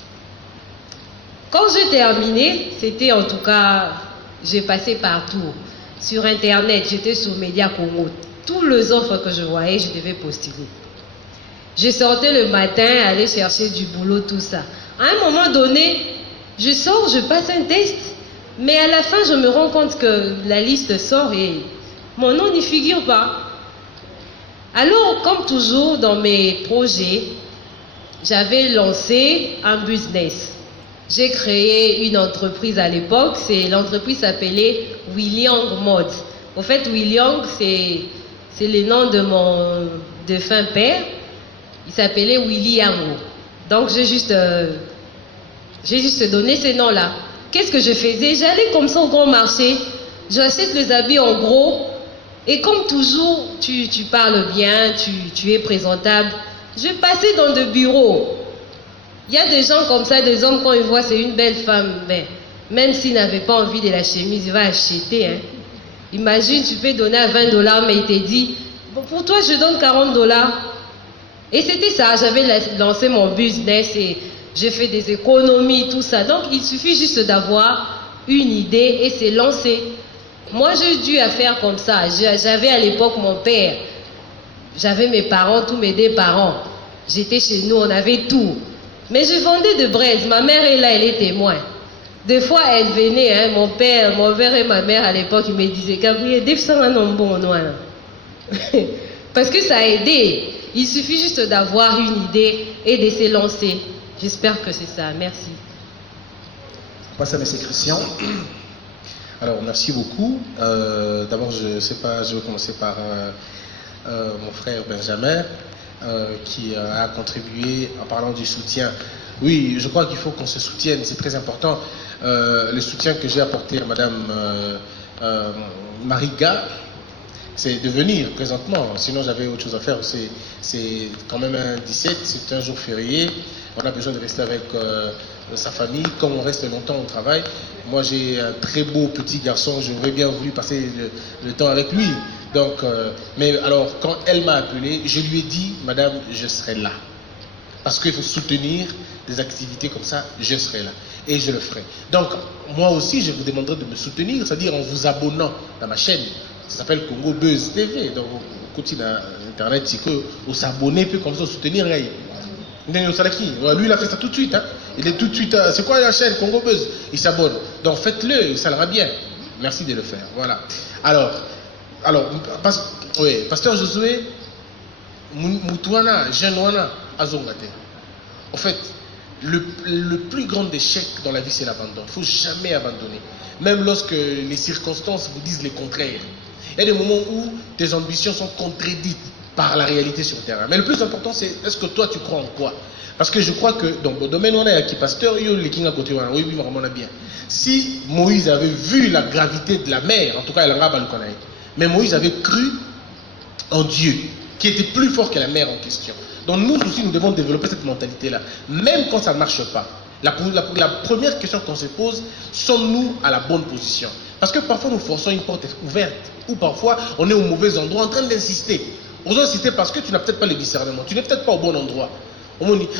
Quand j'ai terminé, c'était en tout cas, j'ai passé partout. Sur Internet, j'étais sur Média Congo. Tous les offres que je voyais, je devais postuler. Je sortais le matin, aller chercher du boulot, tout ça. À un moment donné, je sors, je passe un test, mais à la fin, je me rends compte que la liste sort et mon nom n'y figure pas. Alors, comme toujours dans mes projets, j'avais lancé un business. J'ai créé une entreprise à l'époque, l'entreprise s'appelait William Mode. Au fait, William, c'est le nom de mon défunt père. Il s'appelait William. Donc, j'ai juste donné ce nom-là. Qu'est-ce que je faisais? J'allais comme ça au grand marché, j'achète les habits en gros, et comme toujours, tu parles bien, tu es présentable. Je passais dans des bureaux. Il y a des gens comme ça, des hommes, quand ils voient c'est une belle femme, mais même s'ils n'avaient pas envie de la chemise, ils vont acheter. Hein. Imagine, tu peux donner à $20, mais il te dit, bon, pour toi, je donne $40. Et c'était ça, j'avais lancé mon business et j'ai fait des économies, tout ça. Donc, il suffit juste d'avoir une idée et c'est lancé. Moi, j'ai dû faire comme ça. J'avais à l'époque mon père. J'avais mes parents, tous mes deux parents. J'étais chez nous, on avait tout. Mais je vendais de braises. Ma mère est là, elle est témoin. Des fois, elle venait, hein, mon père et ma mère à l'époque, ils me disaient, Gabriel, parce que ça a aidé. Il suffit juste d'avoir une idée et de se lancer. J'espère que c'est ça. Merci. On passe à M. Christian. Alors, merci beaucoup. D'abord, je vais commencer par mon frère Benjamin, qui a contribué en parlant du soutien. Oui, je crois qu'il faut qu'on se soutienne, c'est très important. Le soutien que j'ai apporté à Madame Mariga, c'est de venir présentement, sinon j'avais autre chose à faire. C'est quand même un 17, c'est un jour férié, on a besoin de rester avec sa famille, comme on reste longtemps au travail. Moi j'ai un très beau petit garçon, j'aurais bien voulu passer le temps avec lui. Donc, mais alors quand elle m'a appelé, je lui ai dit, Madame, je serai là. Parce qu'il faut soutenir des activités comme ça, je serai là. Et je le ferai. Donc, moi aussi, je vous demanderai de me soutenir, c'est-à-dire en vous abonnant dans ma chaîne. Ça s'appelle Congo Buzz TV. Donc, on continue à Internet, c'est que vous s'abonner, puis comme ça, soutenir. Lui, il a fait ça tout de suite. Hein. Il est tout de suite. C'est quoi la chaîne Congo Buzz? Il s'abonne. Donc, faites-le, ça ira bien. Merci de le faire. Voilà. Alors Pasteur Josué, Moutouana, Genouana, Azongate. En fait, le plus grand échec dans la vie, c'est l'abandon. Il ne faut jamais abandonner. Même lorsque les circonstances vous disent le contraire. Il y a des moments où tes ambitions sont contredites par la réalité sur le terrain. Mais le plus important, c'est est-ce que toi, tu crois en quoi? Parce que je crois que, dans le domaine où on est qui pasteur, bien. Si Moïse avait vu la gravité de la mer, en tout cas, il a mais Moïse avait cru en Dieu, qui était plus fort que la mer en question. Donc nous aussi, nous devons développer cette mentalité-là. Même quand ça ne marche pas, la première question qu'on se pose, sommes-nous à la bonne position? Parce que parfois, nous forçons une porte ouverte, ou parfois, on est au mauvais endroit en train d'insister. On doit insister parce que tu n'as peut-être pas le discernement, tu n'es peut-être pas au bon endroit.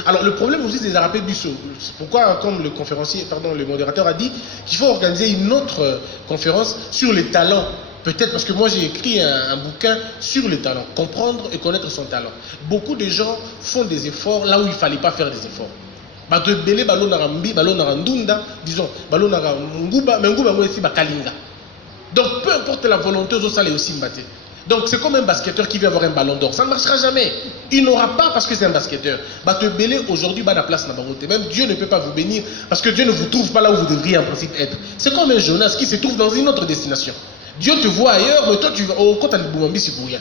Alors le problème aussi, c'est les arapés Busso. C'est pourquoi, comme le modérateur a dit, qu'il faut organiser une autre conférence sur les talents. Peut-être parce que moi j'ai écrit un bouquin sur les talents, comprendre et connaître son talent. Beaucoup de gens font des efforts là où il ne fallait pas faire des efforts. Disons, donc peu importe la volonté, aussi mbaté. Donc c'est comme un basketteur qui veut avoir un ballon d'or. Ça ne marchera jamais. Il n'aura pas parce que c'est un basketteur. Aujourd'hui, la place n'a pas voté. Même Dieu ne peut pas vous bénir parce que Dieu ne vous trouve pas là où vous devriez en principe être. C'est comme un Jonas qui se trouve dans une autre destination. Dieu te voit ailleurs, mais toi tu vas au côté de Boumambi, c'est pour rien.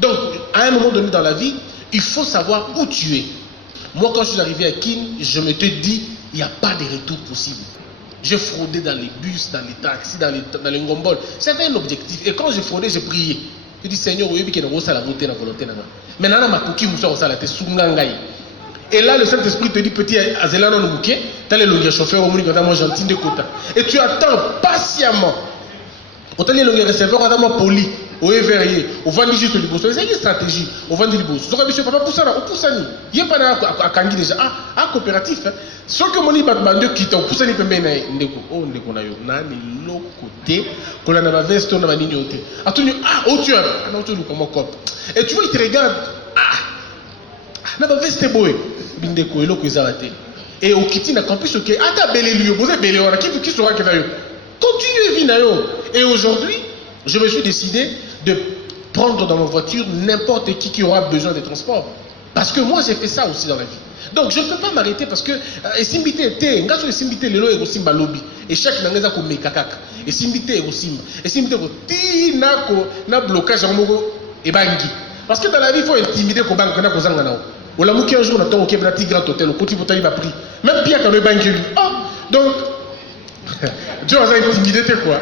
Donc, à un moment donné dans la vie, il faut savoir où tu es. Moi, quand je suis arrivé à Kin, je me te dis, il n'y a pas de retour possible. J'ai fraudé dans les bus, dans les taxis, dans les ngombols. C'était un objectif. Et quand j'ai fraudé, j'ai prié. J'ai dit, Seigneur, oui, qu'il y a la volonté. Maintenant, ma coquille, vous sort ça, la tête sous l'angaï. Et là, le Saint-Esprit te dit, petit Azélano Nouké, t'as les chauffeur au monde, moi gentil de côté. Et tu attends patiemment. Autant les receveurs, on a poli, au éveillé, au vendu juste le boss. C'est une stratégie, au vendu le boss. Donc, monsieur papa, pour ça, au poussani. Il n'y a pas à Kangi déjà. Ah, coopératif. Sauf que mon ibad quitte, au poussani peut mener. Oh, ndeko na yo. Na ni l'autre côté, qu'on a ma veste, on a ma lignoté. Attendu, oh, tu as. Non, tu nous comme cop. Et tu vois, il te regarde. Na ma veste boy. Bindeko, et l'autre, ils arrêtent. Et au kiti, na campus, ok. Ata belé lui, vous êtes belé, on a qui sera que d'ailleurs. Continue, vie. Et aujourd'hui, je me suis décidé de prendre dans ma voiture n'importe qui aura besoin de transport. Parce que moi, j'ai fait ça aussi dans la vie. Donc, je ne peux pas m'arrêter parce que Simbite était, ngaso Simbite lelo et Simba lobby. Et chaque nangeza ko mekakaka. Et Simbite et Simba. Et Simbite ko ti na blocage en moko et bangi. Parce que dans la vie, il faut intimider ko bangi na ko zanga nao. Ou la mouki un jour na ton kebra ti grand hôtel, au côté potali va prix. Même Pierre quand le bangi. Oh, donc Dieu a intimidé quoi.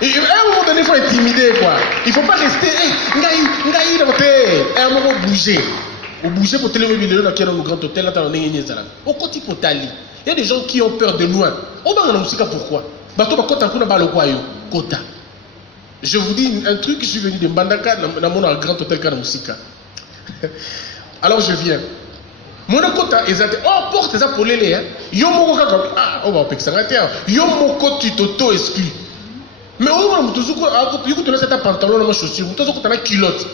Et à un moment donné, il faut intimider quoi. Il ne faut pas rester. Ngaï, à un moment bouger. Ou bouger pour téléviser dans le grand hôtel, là, dans le au côté potali. Il y a des gens qui ont peur de loin. On va en musique pourquoi? Je vous dis un truc, je suis venu de Mbandaka dans mon grand hôtel Kanamusika. Alors je viens. Mon kota ezate oh porte eza polele hein yo moko kaka ah on va pekisa ngata yo moko tu t'auto exclu mais on va mutuzuko yuko tona cette pantalon na chaussure mutuzuko tona culotte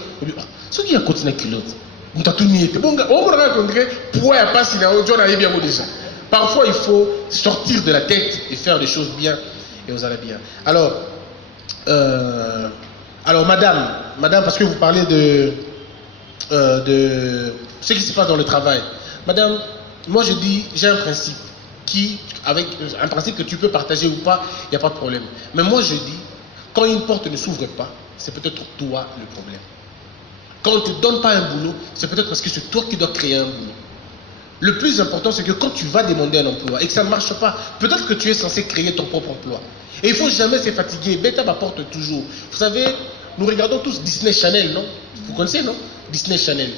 ce qui a continué culotte mutatu niete bonga on va rencontrer poids ya passe na ojo na bien déjà parfois il faut sortir de la tête et faire des choses bien et vous allez bien alors madame parce que vous parlez de ce qui se passe dans le travail. Madame, moi je dis, j'ai un principe avec un principe que tu peux partager ou pas, il n'y a pas de problème. Mais moi je dis, quand une porte ne s'ouvre pas, c'est peut-être toi le problème. Quand on ne te donne pas un boulot, c'est peut-être parce que c'est toi qui dois créer un boulot. Le plus important, c'est que quand tu vas demander un emploi et que ça ne marche pas, peut-être que tu es censé créer ton propre emploi. Et il ne faut jamais se fatiguer. Beta m'apporte toujours. Vous savez, nous regardons tous Disney Channel, non? Vous connaissez, non? Disney Channel.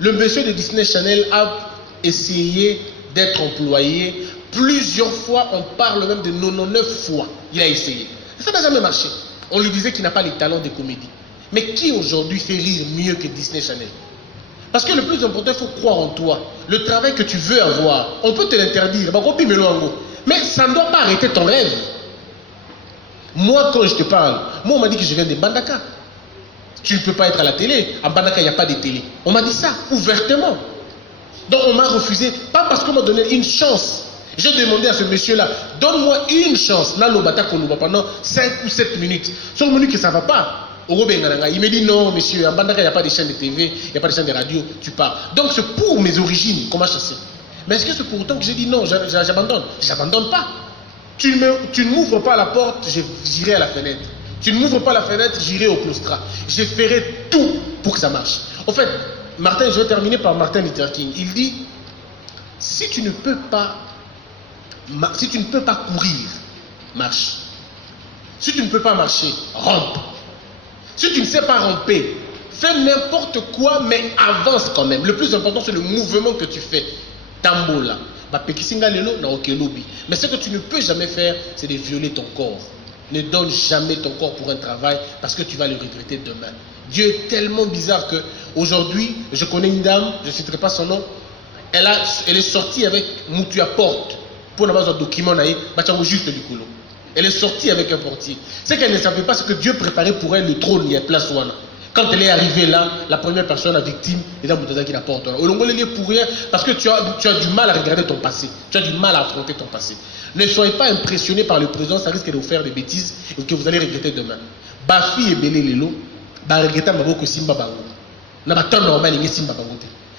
Le monsieur de Disney Channel a essayé d'être employé. Plusieurs fois, on parle même de 99 fois. Il a essayé. Ça n'a jamais marché. On lui disait qu'il n'a pas les talents de comédie. Mais qui aujourd'hui fait rire mieux que Disney Channel? Parce que le plus important, il faut croire en toi. Le travail que tu veux avoir, on peut te l'interdire. Mais ça ne doit pas arrêter ton rêve. Moi, quand je te parle, moi, on m'a dit que je viens de Mbandaka. Tu ne peux pas être à la télé. À Mbandaka, il n'y a pas de télé. On m'a dit ça, ouvertement. Donc, on m'a refusé. Pas parce qu'on m'a donné une chance. J'ai demandé à ce monsieur-là, donne-moi une chance. Là, pendant 5 ou 7 minutes. Sur le menu que ça ne va pas. Il me dit non, monsieur, à Mbandaka, il n'y a pas de chaîne de TV, il n'y a pas de chaîne de radio, tu pars. Donc, c'est pour mes origines qu'on m'a chassé. Mais est-ce que c'est pour autant que j'ai dit non, j'abandonne? J'abandonne pas. Tu ne m'ouvres pas la porte, j'irai à la fenêtre. Tu ne m'ouvres pas la fenêtre, j'irai au claustrat. Je ferai tout pour que ça marche. En fait, Martin, je vais terminer par Martin Luther King. Il dit, si tu ne peux pas courir, marche. Si tu ne peux pas marcher, rampe. Si tu ne sais pas ramper, fais n'importe quoi, mais avance quand même. Le plus important, c'est le mouvement que tu fais. Tambola. Mais ce que tu ne peux jamais faire, c'est de violer ton corps. Ne donne jamais ton corps pour un travail parce que tu vas le regretter demain. Dieu est tellement bizarre que aujourd'hui, je connais une dame, je ne citerai pas son nom, elle est sortie avec Moutua Porte pour avoir un document, juste du couloir. Elle est sortie avec un portier. Ce qu'elle ne savait pas, c'est que Dieu préparait pour elle le trône, il y a place ouana. Quand elle est arrivée là, la première personne, la victime, et là, Moutaza qui la porte. Au long de pour rien, parce que tu as du mal à regarder ton passé. Tu as du mal à affronter ton passé. Ne soyez pas impressionnés par le présent, ça risque de vous faire des bêtises et que vous allez regretter demain. Bafi et Belé Lelo, ba regretta maboko Simba Bango. Na ba temps normal et Simba Bango.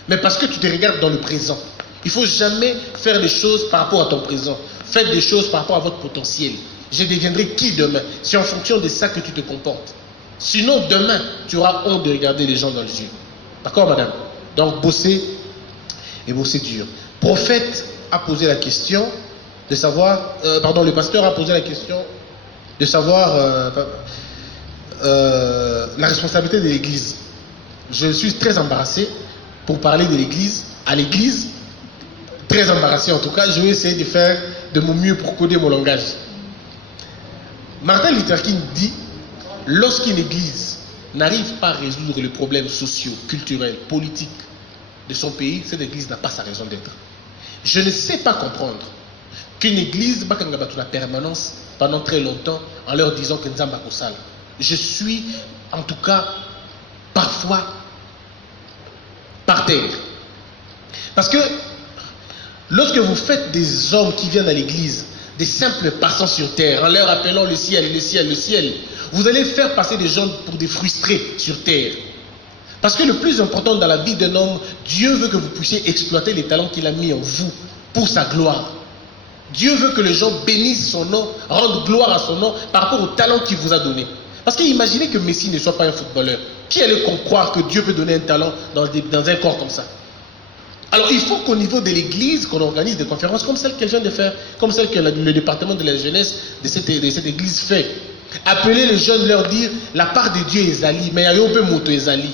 Mais parce que tu te regardes dans le présent. Il ne faut jamais faire des choses par rapport à ton présent. Faites des choses par rapport à votre potentiel. Je deviendrai qui demain? C'est en fonction de ça que tu te comportes. Sinon, demain, tu auras honte de regarder les gens dans les yeux. D'accord, madame? Donc, bosser et bosser dur. Prophète a posé la question de savoir... le pasteur a posé la question de savoir la responsabilité de l'Église. Je suis très embarrassé pour parler de l'Église. À l'Église, très embarrassé en tout cas. Je vais essayer de faire de mon mieux pour coder mon langage. Martin Luther King dit: lorsqu'une église n'arrive pas à résoudre les problèmes sociaux, culturels, politiques de son pays, cette église n'a pas sa raison d'être. Je ne sais pas comprendre qu'une église va la permanence pendant très longtemps en leur disant que Nzamba Kosala. Je suis en tout cas parfois par terre. Parce que lorsque vous faites des hommes qui viennent à l'église, des simples passants sur terre, en leur appelant le ciel, le ciel, le ciel, vous allez faire passer des gens pour des frustrés sur terre. Parce que le plus important dans la vie d'un homme, Dieu veut que vous puissiez exploiter les talents qu'il a mis en vous pour sa gloire. Dieu veut que les gens bénissent son nom, rendent gloire à son nom par rapport au talent qu'il vous a donné. Parce qu'imaginez que Messi ne soit pas un footballeur. Qui allait croire que Dieu peut donner un talent dans un corps comme ça? Alors il faut qu'au niveau de l'église, qu'on organise des conférences comme celle qu'elle vient de faire, comme celle que le département de la jeunesse de cette église fait. Appeler les jeunes, leur dire, la part de Dieu est Zali, mais il y a un peu moto Zali.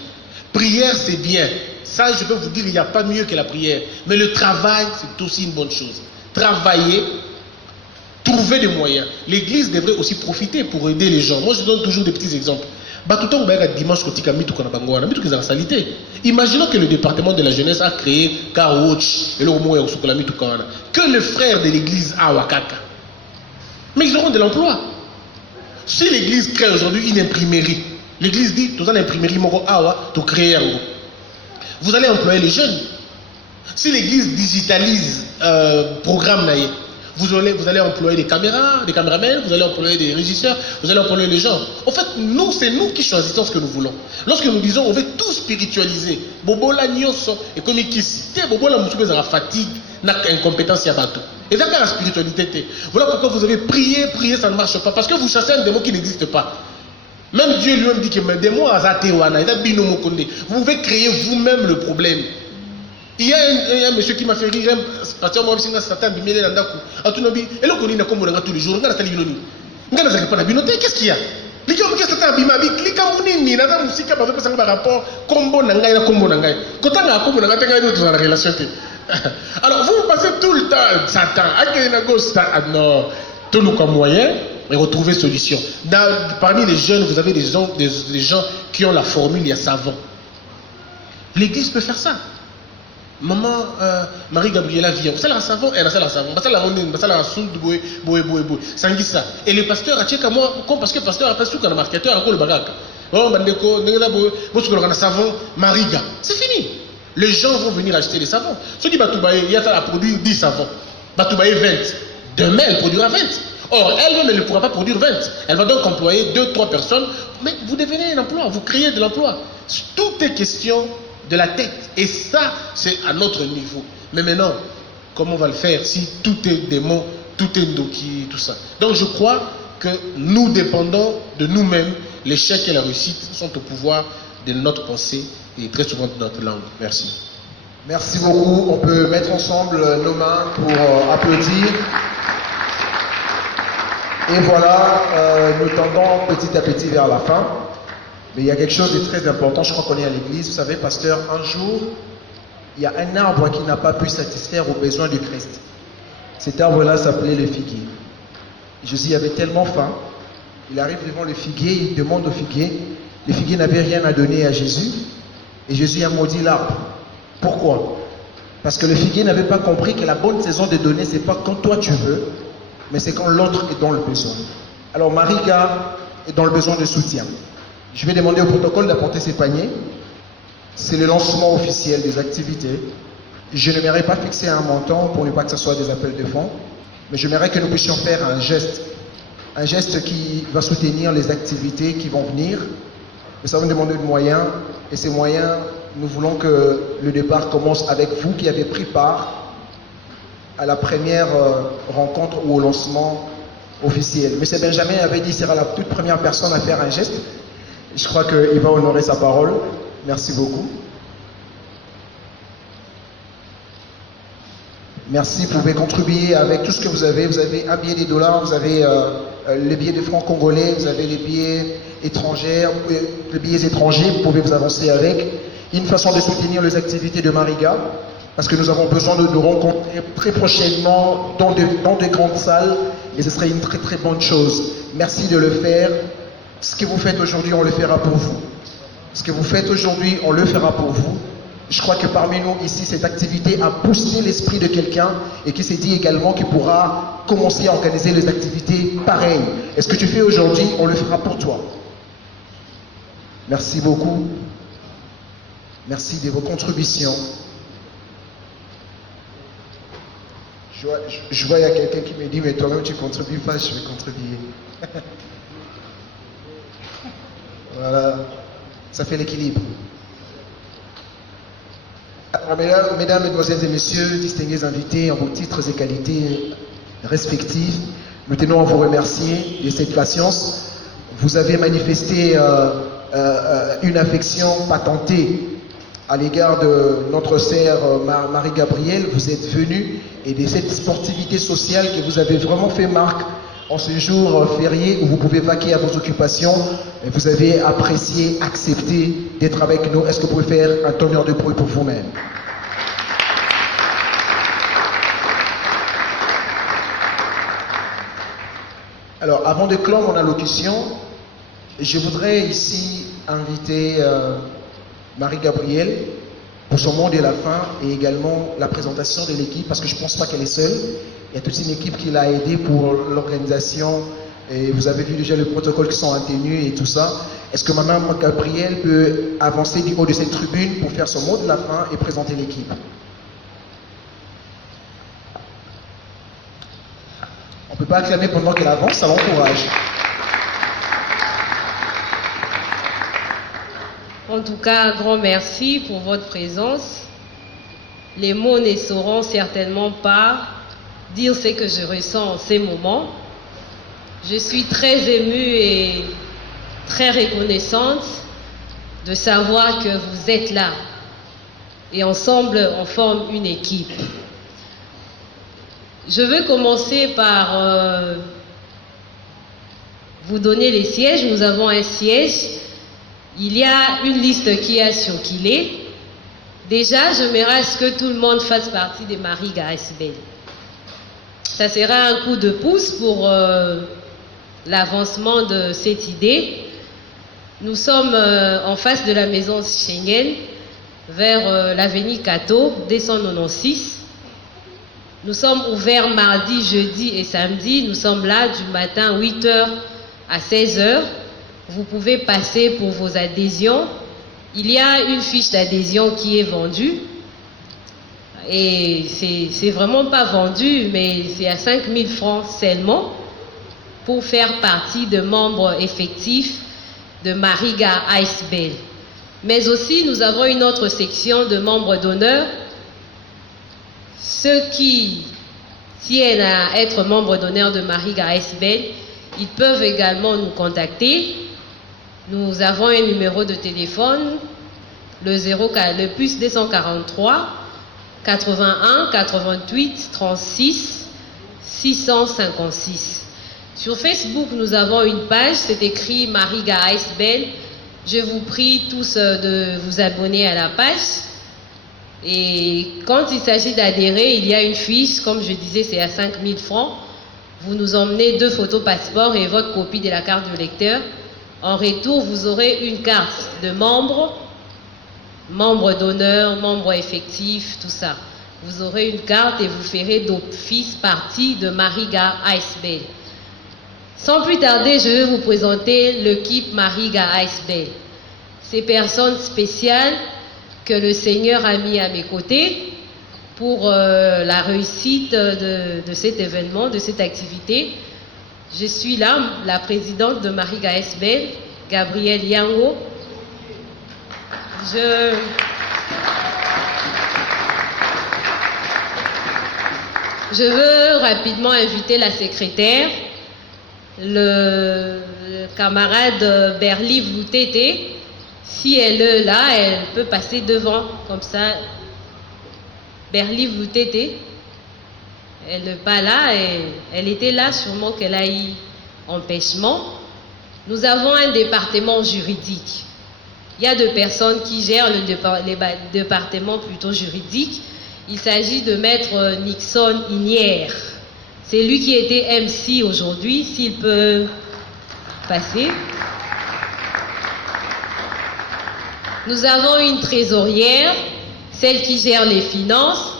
Prière, c'est bien. Ça, je peux vous dire, il n'y a pas mieux que la prière. Mais le travail, c'est aussi une bonne chose. Travailler, trouver des moyens. L'église devrait aussi profiter pour aider les gens. Moi, je donne toujours des petits exemples. Imaginons que le département de la jeunesse a créé que le frère de l'église a Wakaka. Mais ils auront de l'emploi. Si l'église crée aujourd'hui une imprimerie, l'église dit, vous allez imprimerie pour créer un groupe. Vous allez employer les jeunes. Si l'église digitalise programme naïe, vous allez employer des caméramans, vous allez employer des régisseurs, vous allez employer les gens. En fait, c'est nous qui choisissons ce que nous voulons. Lorsque nous disons, on veut tout spiritualiser, bobo la nyoso, et comme il dit, bobo la moussoupe, la fatigue, n'a incompétence à bateau. Et dans la spiritualité, voilà pourquoi vous avez prié, ça ne marche pas, parce que vous chassez un démon qui n'existe pas. Même Dieu lui-même dit que vous pouvez créer vous-même le problème. Il y a un monsieur qui m'a fait rire, pasteur moi aussi Satan bimele na ndako. Atunobi, elo koni na kombo na tous les jours, ngana tali binoni. Ngana zaka pas binoté, qu'est-ce qu'il y a? Liki on qu'est-ce que Satan bimabi, klika munini na na musika ba fait ça rapport kombo na ngai na kombo na ngai. Kota na kombo na ngai tenga nous dans la relation. Alors vous passez tout le temps Satan, akena gosta non, tout le moyen et retrouver solution. Parmi les jeunes, vous avez des gens qui ont la formule, il y a savon. L'église peut faire ça. Maman Marie-Gabriela vient. Vous savez la savon, elle a ça la savon. Vous savez la monnaie, vous savez la soude, boé. Ça. Et le pasteur a checké à moi, comme parce que le pasteur a pas su qu'on a marketeur, encore le barak. Oh, bandeko, vous savon, Mariga. C'est fini. Les gens vont venir acheter les savons. Ceux qui Batoubaye, il y a ça à produire 10 savons. Batoubaye 20. Demain, elle produira 20. Or, elle-même, elle ne pourra pas produire 20. Elle va donc employer 2-3 personnes. Mais vous devenez un emploi, vous créez de l'emploi. Tout est question de la tête. Et ça, c'est à notre niveau. Mais maintenant, comment on va le faire si tout est démon, tout est ndoki, tout ça? Donc je crois que nous dépendons de nous-mêmes. L'échec et la réussite sont au pouvoir de notre pensée et très souvent de notre langue. Merci. Merci beaucoup. On peut mettre ensemble nos mains pour applaudir. Et voilà, nous tendons petit à petit vers la fin. Mais il y a quelque chose de très important, je crois qu'on est à l'église. Vous savez, pasteur, un jour, il y a un arbre qui n'a pas pu satisfaire aux besoins du Christ. Cet arbre-là s'appelait le figuier. Jésus avait tellement faim, il arrive devant le figuier, il demande au figuier. Le figuier n'avait rien à donner à Jésus. Et Jésus a maudit l'arbre. Pourquoi? Parce que le figuier n'avait pas compris que la bonne saison de donner, ce n'est pas quand toi tu veux, mais c'est quand l'autre est dans le besoin. Alors Mariga est dans le besoin de soutien. Je vais demander au protocole d'apporter ses paniers. C'est le lancement officiel des activités. Je n'aimerais pas fixer un montant pour ne pas que ce soit des appels de fonds, mais j'aimerais que nous puissions faire un geste qui va soutenir les activités qui vont venir. Mais ça va nous demander de moyens, et ces moyens, nous voulons que le départ commence avec vous qui avez pris part à la première rencontre ou au lancement officiel. M. Benjamin avait dit qu'il sera la toute première personne à faire un geste. Je crois qu'il va honorer sa parole. Merci beaucoup. Merci, vous pouvez contribuer avec tout ce que vous avez. Vous avez un billet des dollars, vous avez les billets de francs congolais, vous avez les billets étrangers, vous pouvez vous avancer avec. Une façon de soutenir les activités de Mariga, parce que nous avons besoin de nous rencontrer très prochainement dans de grandes salles, et ce serait une très très bonne chose. Merci de le faire. Ce que vous faites aujourd'hui, on le fera pour vous. Ce que vous faites aujourd'hui, on le fera pour vous. Je crois que parmi nous ici, cette activité a poussé l'esprit de quelqu'un et qui s'est dit également qu'il pourra commencer à organiser les activités pareilles. Et ce que tu fais aujourd'hui, on le fera pour toi. Merci beaucoup. Merci de vos contributions. Je vois, il y a quelqu'un qui me dit, mais toi-même tu ne contribues pas, je vais contribuer. Voilà, ça fait l'équilibre. Alors, mesdames, mesdemoiselles et messieurs, distingués invités en vos titres et qualités respectifs, nous tenons à vous remercier de cette patience. Vous avez manifesté une affection patentée à l'égard de notre sœur Marie-Gabrielle. Vous êtes venue et de cette sportivité sociale que vous avez vraiment fait marque en ce jour férié où vous pouvez vaquer à vos occupations. Et vous avez apprécié, accepté d'être avec nous. Est-ce que vous pouvez faire un tonnerre de bruit pour vous-même? Alors, avant de clore mon allocution, je voudrais ici inviter Marie-Gabrielle pour son mot de la fin et également la présentation de l'équipe, parce que je ne pense pas qu'elle est seule. Il y a toute une équipe qui l'a aidée pour l'organisation et vous avez vu déjà le protocole qui sont en tenue et tout ça. Est-ce que Mme Gabrielle peut avancer du haut de cette tribune pour faire son mot de la fin et présenter l'équipe? On ne peut pas acclamer pendant qu'elle avance, ça l'encourage. En tout cas, grand merci pour votre présence. Les mots ne sauront certainement pas dire ce que je ressens en ces moments. Je suis très émue et très reconnaissante de savoir que vous êtes là. Et ensemble, on forme une équipe. Je veux commencer par vous donner les sièges. Nous avons un siège. Il y a une liste qui a circulé. Déjà, j'aimerais à ce que tout le monde fasse partie de Mariga ASBL. Ça sera un coup de pouce pour l'avancement de cette idée. Nous sommes en face de la maison Schengen, vers l'avenue Cato, 296. Nous sommes ouverts mardi, jeudi et samedi. Nous sommes là du matin 8h à 16h. Vous pouvez passer pour vos adhésions. Il y a une fiche d'adhésion qui est vendue. Et c'est vraiment pas vendu, mais c'est à 5 000 francs seulement pour faire partie de membres effectifs de Mariga ASBL. Mais aussi, nous avons une autre section de membres d'honneur. Ceux qui tiennent à être membres d'honneur de Mariga ASBL, ils peuvent également nous contacter. Nous avons un numéro de téléphone, le plus 243 81 88 36 656. Sur Facebook, nous avons une page, c'est écrit Mariga ASBL. Je vous prie tous de vous abonner à la page. Et quand il s'agit d'adhérer, il y a une fiche, comme je disais, c'est à 5 000 francs. Vous nous emmenez 2 photos passeport et votre copie de la carte de lecteur. En retour, vous aurez une carte de membre d'honneur, membre effectif, tout ça. Vous aurez une carte et vous ferez d'office partie de Mariga ASBL. Sans plus tarder, je vais vous présenter l'équipe Mariga ASBL. Ces personnes spéciales que le Seigneur a mis à mes côtés pour la réussite de cet événement, de cette activité. Je suis là, la présidente de Mariga ASBL, Gabrielle Yango. Je veux rapidement inviter la secrétaire, le camarade Berly Voutété. Si elle est là, elle peut passer devant, comme ça. Berly Voutété. Elle n'est pas là, et elle était là, sûrement qu'elle a eu empêchement. Nous avons un département juridique. Il y a 2 personnes qui gèrent le département plutôt juridique. Il s'agit de Maître Nixon Inière. C'est lui qui était MC aujourd'hui, s'il peut passer. Nous avons une trésorière, celle qui gère les finances.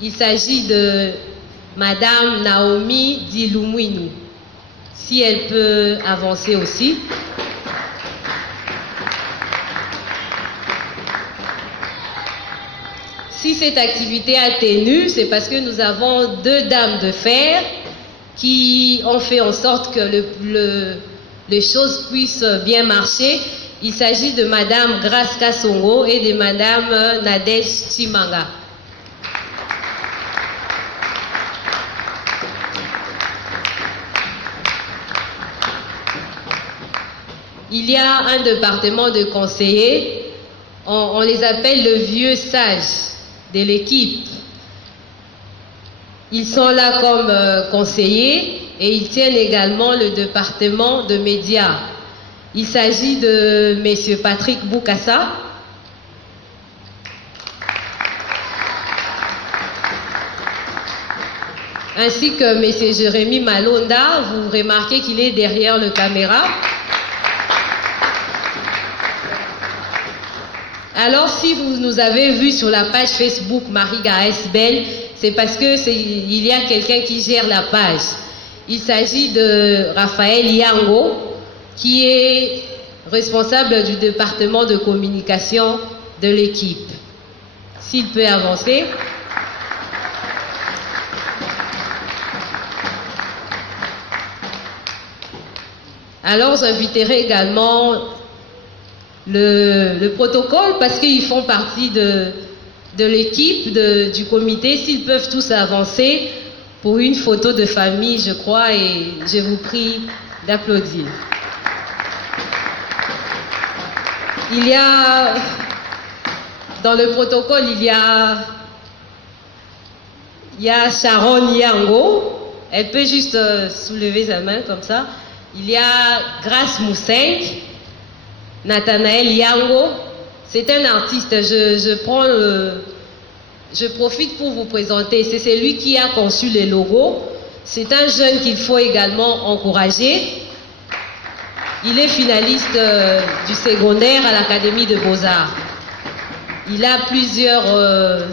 Il s'agit de Madame Naomi Dilumwinu. Si elle peut avancer aussi. Si cette activité a tenu, c'est parce que nous avons 2 dames de fer qui ont fait en sorte que les choses puissent bien marcher. Il s'agit de Madame Grace Kassongo et de Madame Nadège Chimanga. Il y a un département de conseillers, on les appelle le vieux sage de l'équipe. Ils sont là comme conseillers et ils tiennent également le département de médias. Il s'agit de M. Patrick Boukassa, ainsi que M. Jérémy Malonda. Vous remarquez qu'il est derrière la caméra. Alors, si vous nous avez vu sur la page Facebook Mariga ASBEL, c'est parce que il y a quelqu'un qui gère la page. Il s'agit de Raphaël Yango, qui est responsable du département de communication de l'équipe. S'il peut avancer. Alors, j'inviterai également le protocole, parce qu'ils font partie de l'équipe, du comité. S'ils peuvent tous avancer pour une photo de famille, je crois, et je vous prie d'applaudir. Il y a, dans le protocole, il y a Sharon Yango. Elle peut juste soulever sa main comme ça. Il y a Grace Mousseng, Nathanaël Yango. C'est un artiste. Je profite pour vous présenter. C'est celui qui a conçu les logos. C'est un jeune qu'il faut également encourager. Il est finaliste du secondaire à l'Académie de Beaux-Arts. Il a plusieurs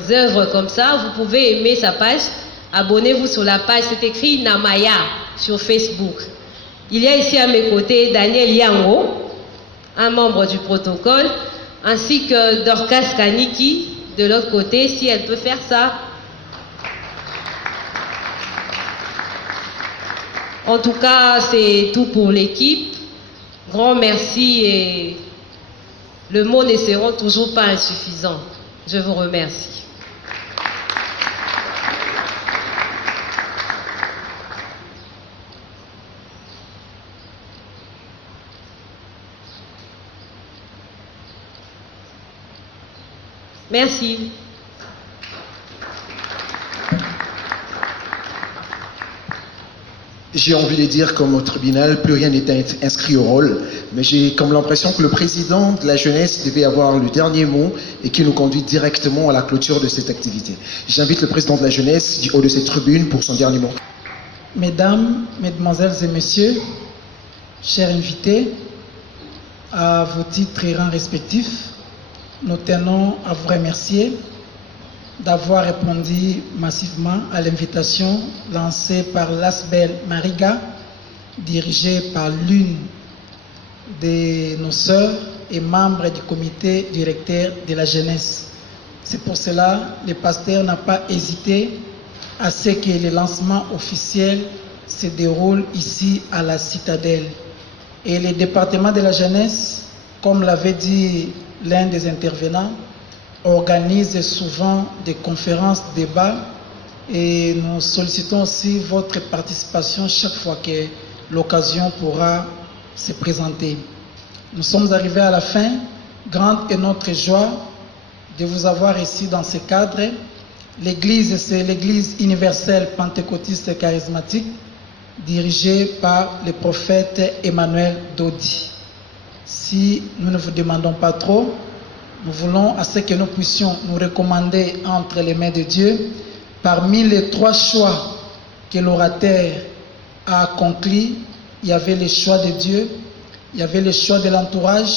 œuvres comme ça. Vous pouvez aimer sa page. Abonnez-vous sur la page. C'est écrit Namaya sur Facebook. Il y a ici à mes côtés Daniel Yango, un membre du protocole, ainsi que Dorcas Kaniki de l'autre côté, si elle peut faire ça. En tout cas, c'est tout pour l'équipe. Grand merci, et le mot ne sera toujours pas insuffisant. Je vous remercie. Merci. J'ai envie de dire, comme au tribunal, plus rien n'était inscrit au rôle, mais j'ai comme l'impression que le président de la jeunesse devait avoir le dernier mot et qui nous conduit directement à la clôture de cette activité. J'invite le président de la jeunesse du haut de cette tribune pour son dernier mot. Mesdames, Mesdemoiselles et Messieurs, chers invités, à vos titres et rangs respectifs, nous tenons à vous remercier d'avoir répondu massivement à l'invitation lancée par l'ASBEL Mariga, dirigée par l'une de nos sœurs et membre du comité directeur de la jeunesse. C'est pour cela que le pasteur n'a pas hésité à ce que le lancement officiel se déroule ici à la citadelle. Et le département de la jeunesse, comme l'avait dit l'un des intervenants, organise souvent des conférences, débats, et nous sollicitons aussi votre participation chaque fois que l'occasion pourra se présenter. Nous sommes arrivés à la fin. Grande est notre joie de vous avoir ici dans ce cadre. L'église, c'est l'église universelle pentecôtiste charismatique, dirigée par le prophète Emmanuel Dodi. Si nous ne vous demandons pas trop, nous voulons à ce que nous puissions nous recommander entre les mains de Dieu. Parmi les 3 choix que l'orateur a accomplis, il y avait le choix de Dieu, il y avait le choix de l'entourage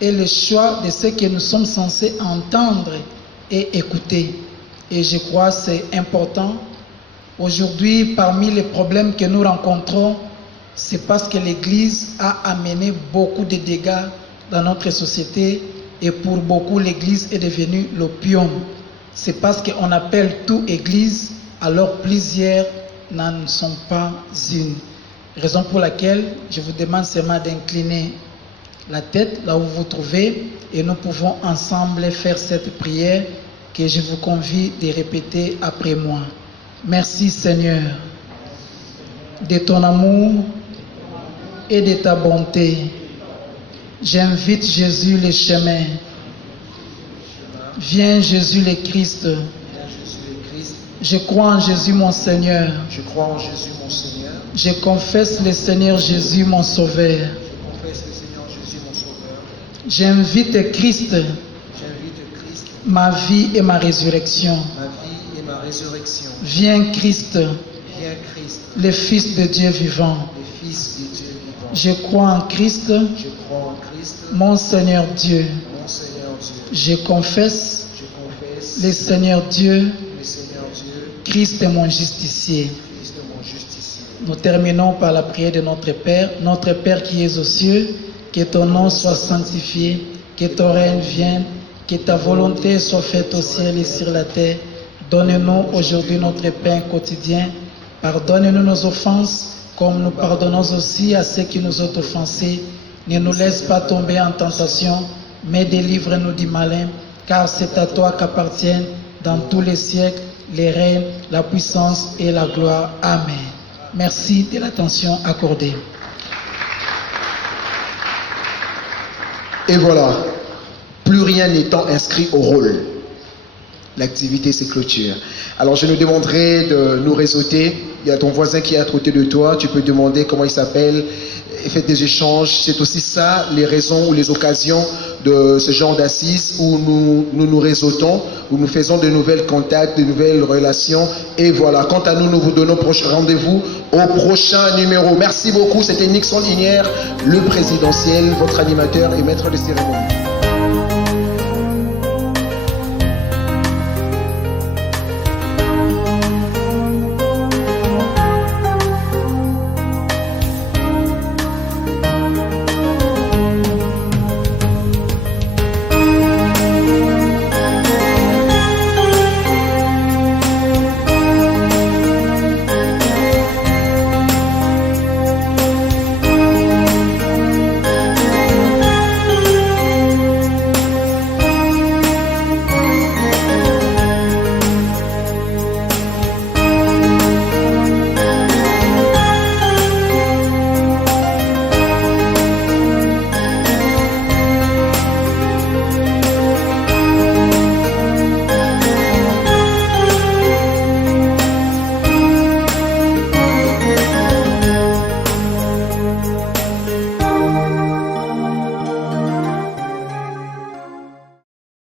et le choix de ce que nous sommes censés entendre et écouter. Et je crois que c'est important. Aujourd'hui, parmi les problèmes que nous rencontrons, c'est parce que l'Église a amené beaucoup de dégâts dans notre société, et pour beaucoup, l'Église est devenue l'opium. C'est parce qu'on appelle tout Église, alors plusieurs n'en sont pas une. Raison pour laquelle je vous demande seulement d'incliner la tête là où vous vous trouvez et nous pouvons ensemble faire cette prière que je vous convie de répéter après moi. Merci Seigneur de ton amour et de ta bonté. J'invite Jésus le chemin. Viens Jésus le Christ. Je crois en Jésus mon Seigneur. Je crois en Jésus mon Seigneur. Je confesse le Seigneur Jésus mon Sauveur. Je confesse le Seigneur Jésus mon Sauveur. J'invite Christ, J'invite Christ, ma vie et ma résurrection. ma vie et ma résurrection. Viens Christ, Viens Christ, le Fils de Dieu vivant. le Fils de Dieu vivant. Je crois en Christ, Je crois en Christ, mon Seigneur Dieu. mon Seigneur Dieu. Je confesse Je confesse le Seigneur Dieu, le Seigneur Dieu, Christ est mon justicier. Christ mon justicier. Nous terminons par la prière de notre Père. Notre Père qui es aux cieux, que ton nom soit sanctifié, que ton règne vienne, que ta volonté soit faite au ciel et sur la terre. Donne-nous aujourd'hui notre pain quotidien. Pardonne-nous nos offenses, comme nous pardonnons aussi à ceux qui nous ont offensés. Ne nous laisse pas tomber en tentation, mais délivre-nous du malin, car c'est à toi qu'appartiennent dans tous les siècles les règnes, la puissance et la gloire. Amen. Merci de l'attention accordée. Et voilà, plus rien n'étant inscrit au rôle. L'activité se clôture. Alors je nous demanderai de nous réseauter. Il y a ton voisin qui est à côté de toi. Tu peux demander comment il s'appelle. Et faites des échanges. C'est aussi ça, les raisons ou les occasions de ce genre d'assises où nous réseautons, où nous faisons de nouvelles contacts, de nouvelles relations. Et voilà, quant à nous, nous vous donnons rendez-vous au prochain numéro. Merci beaucoup. C'était Nixon Linière, le présidentiel, votre animateur et maître de cérémonie.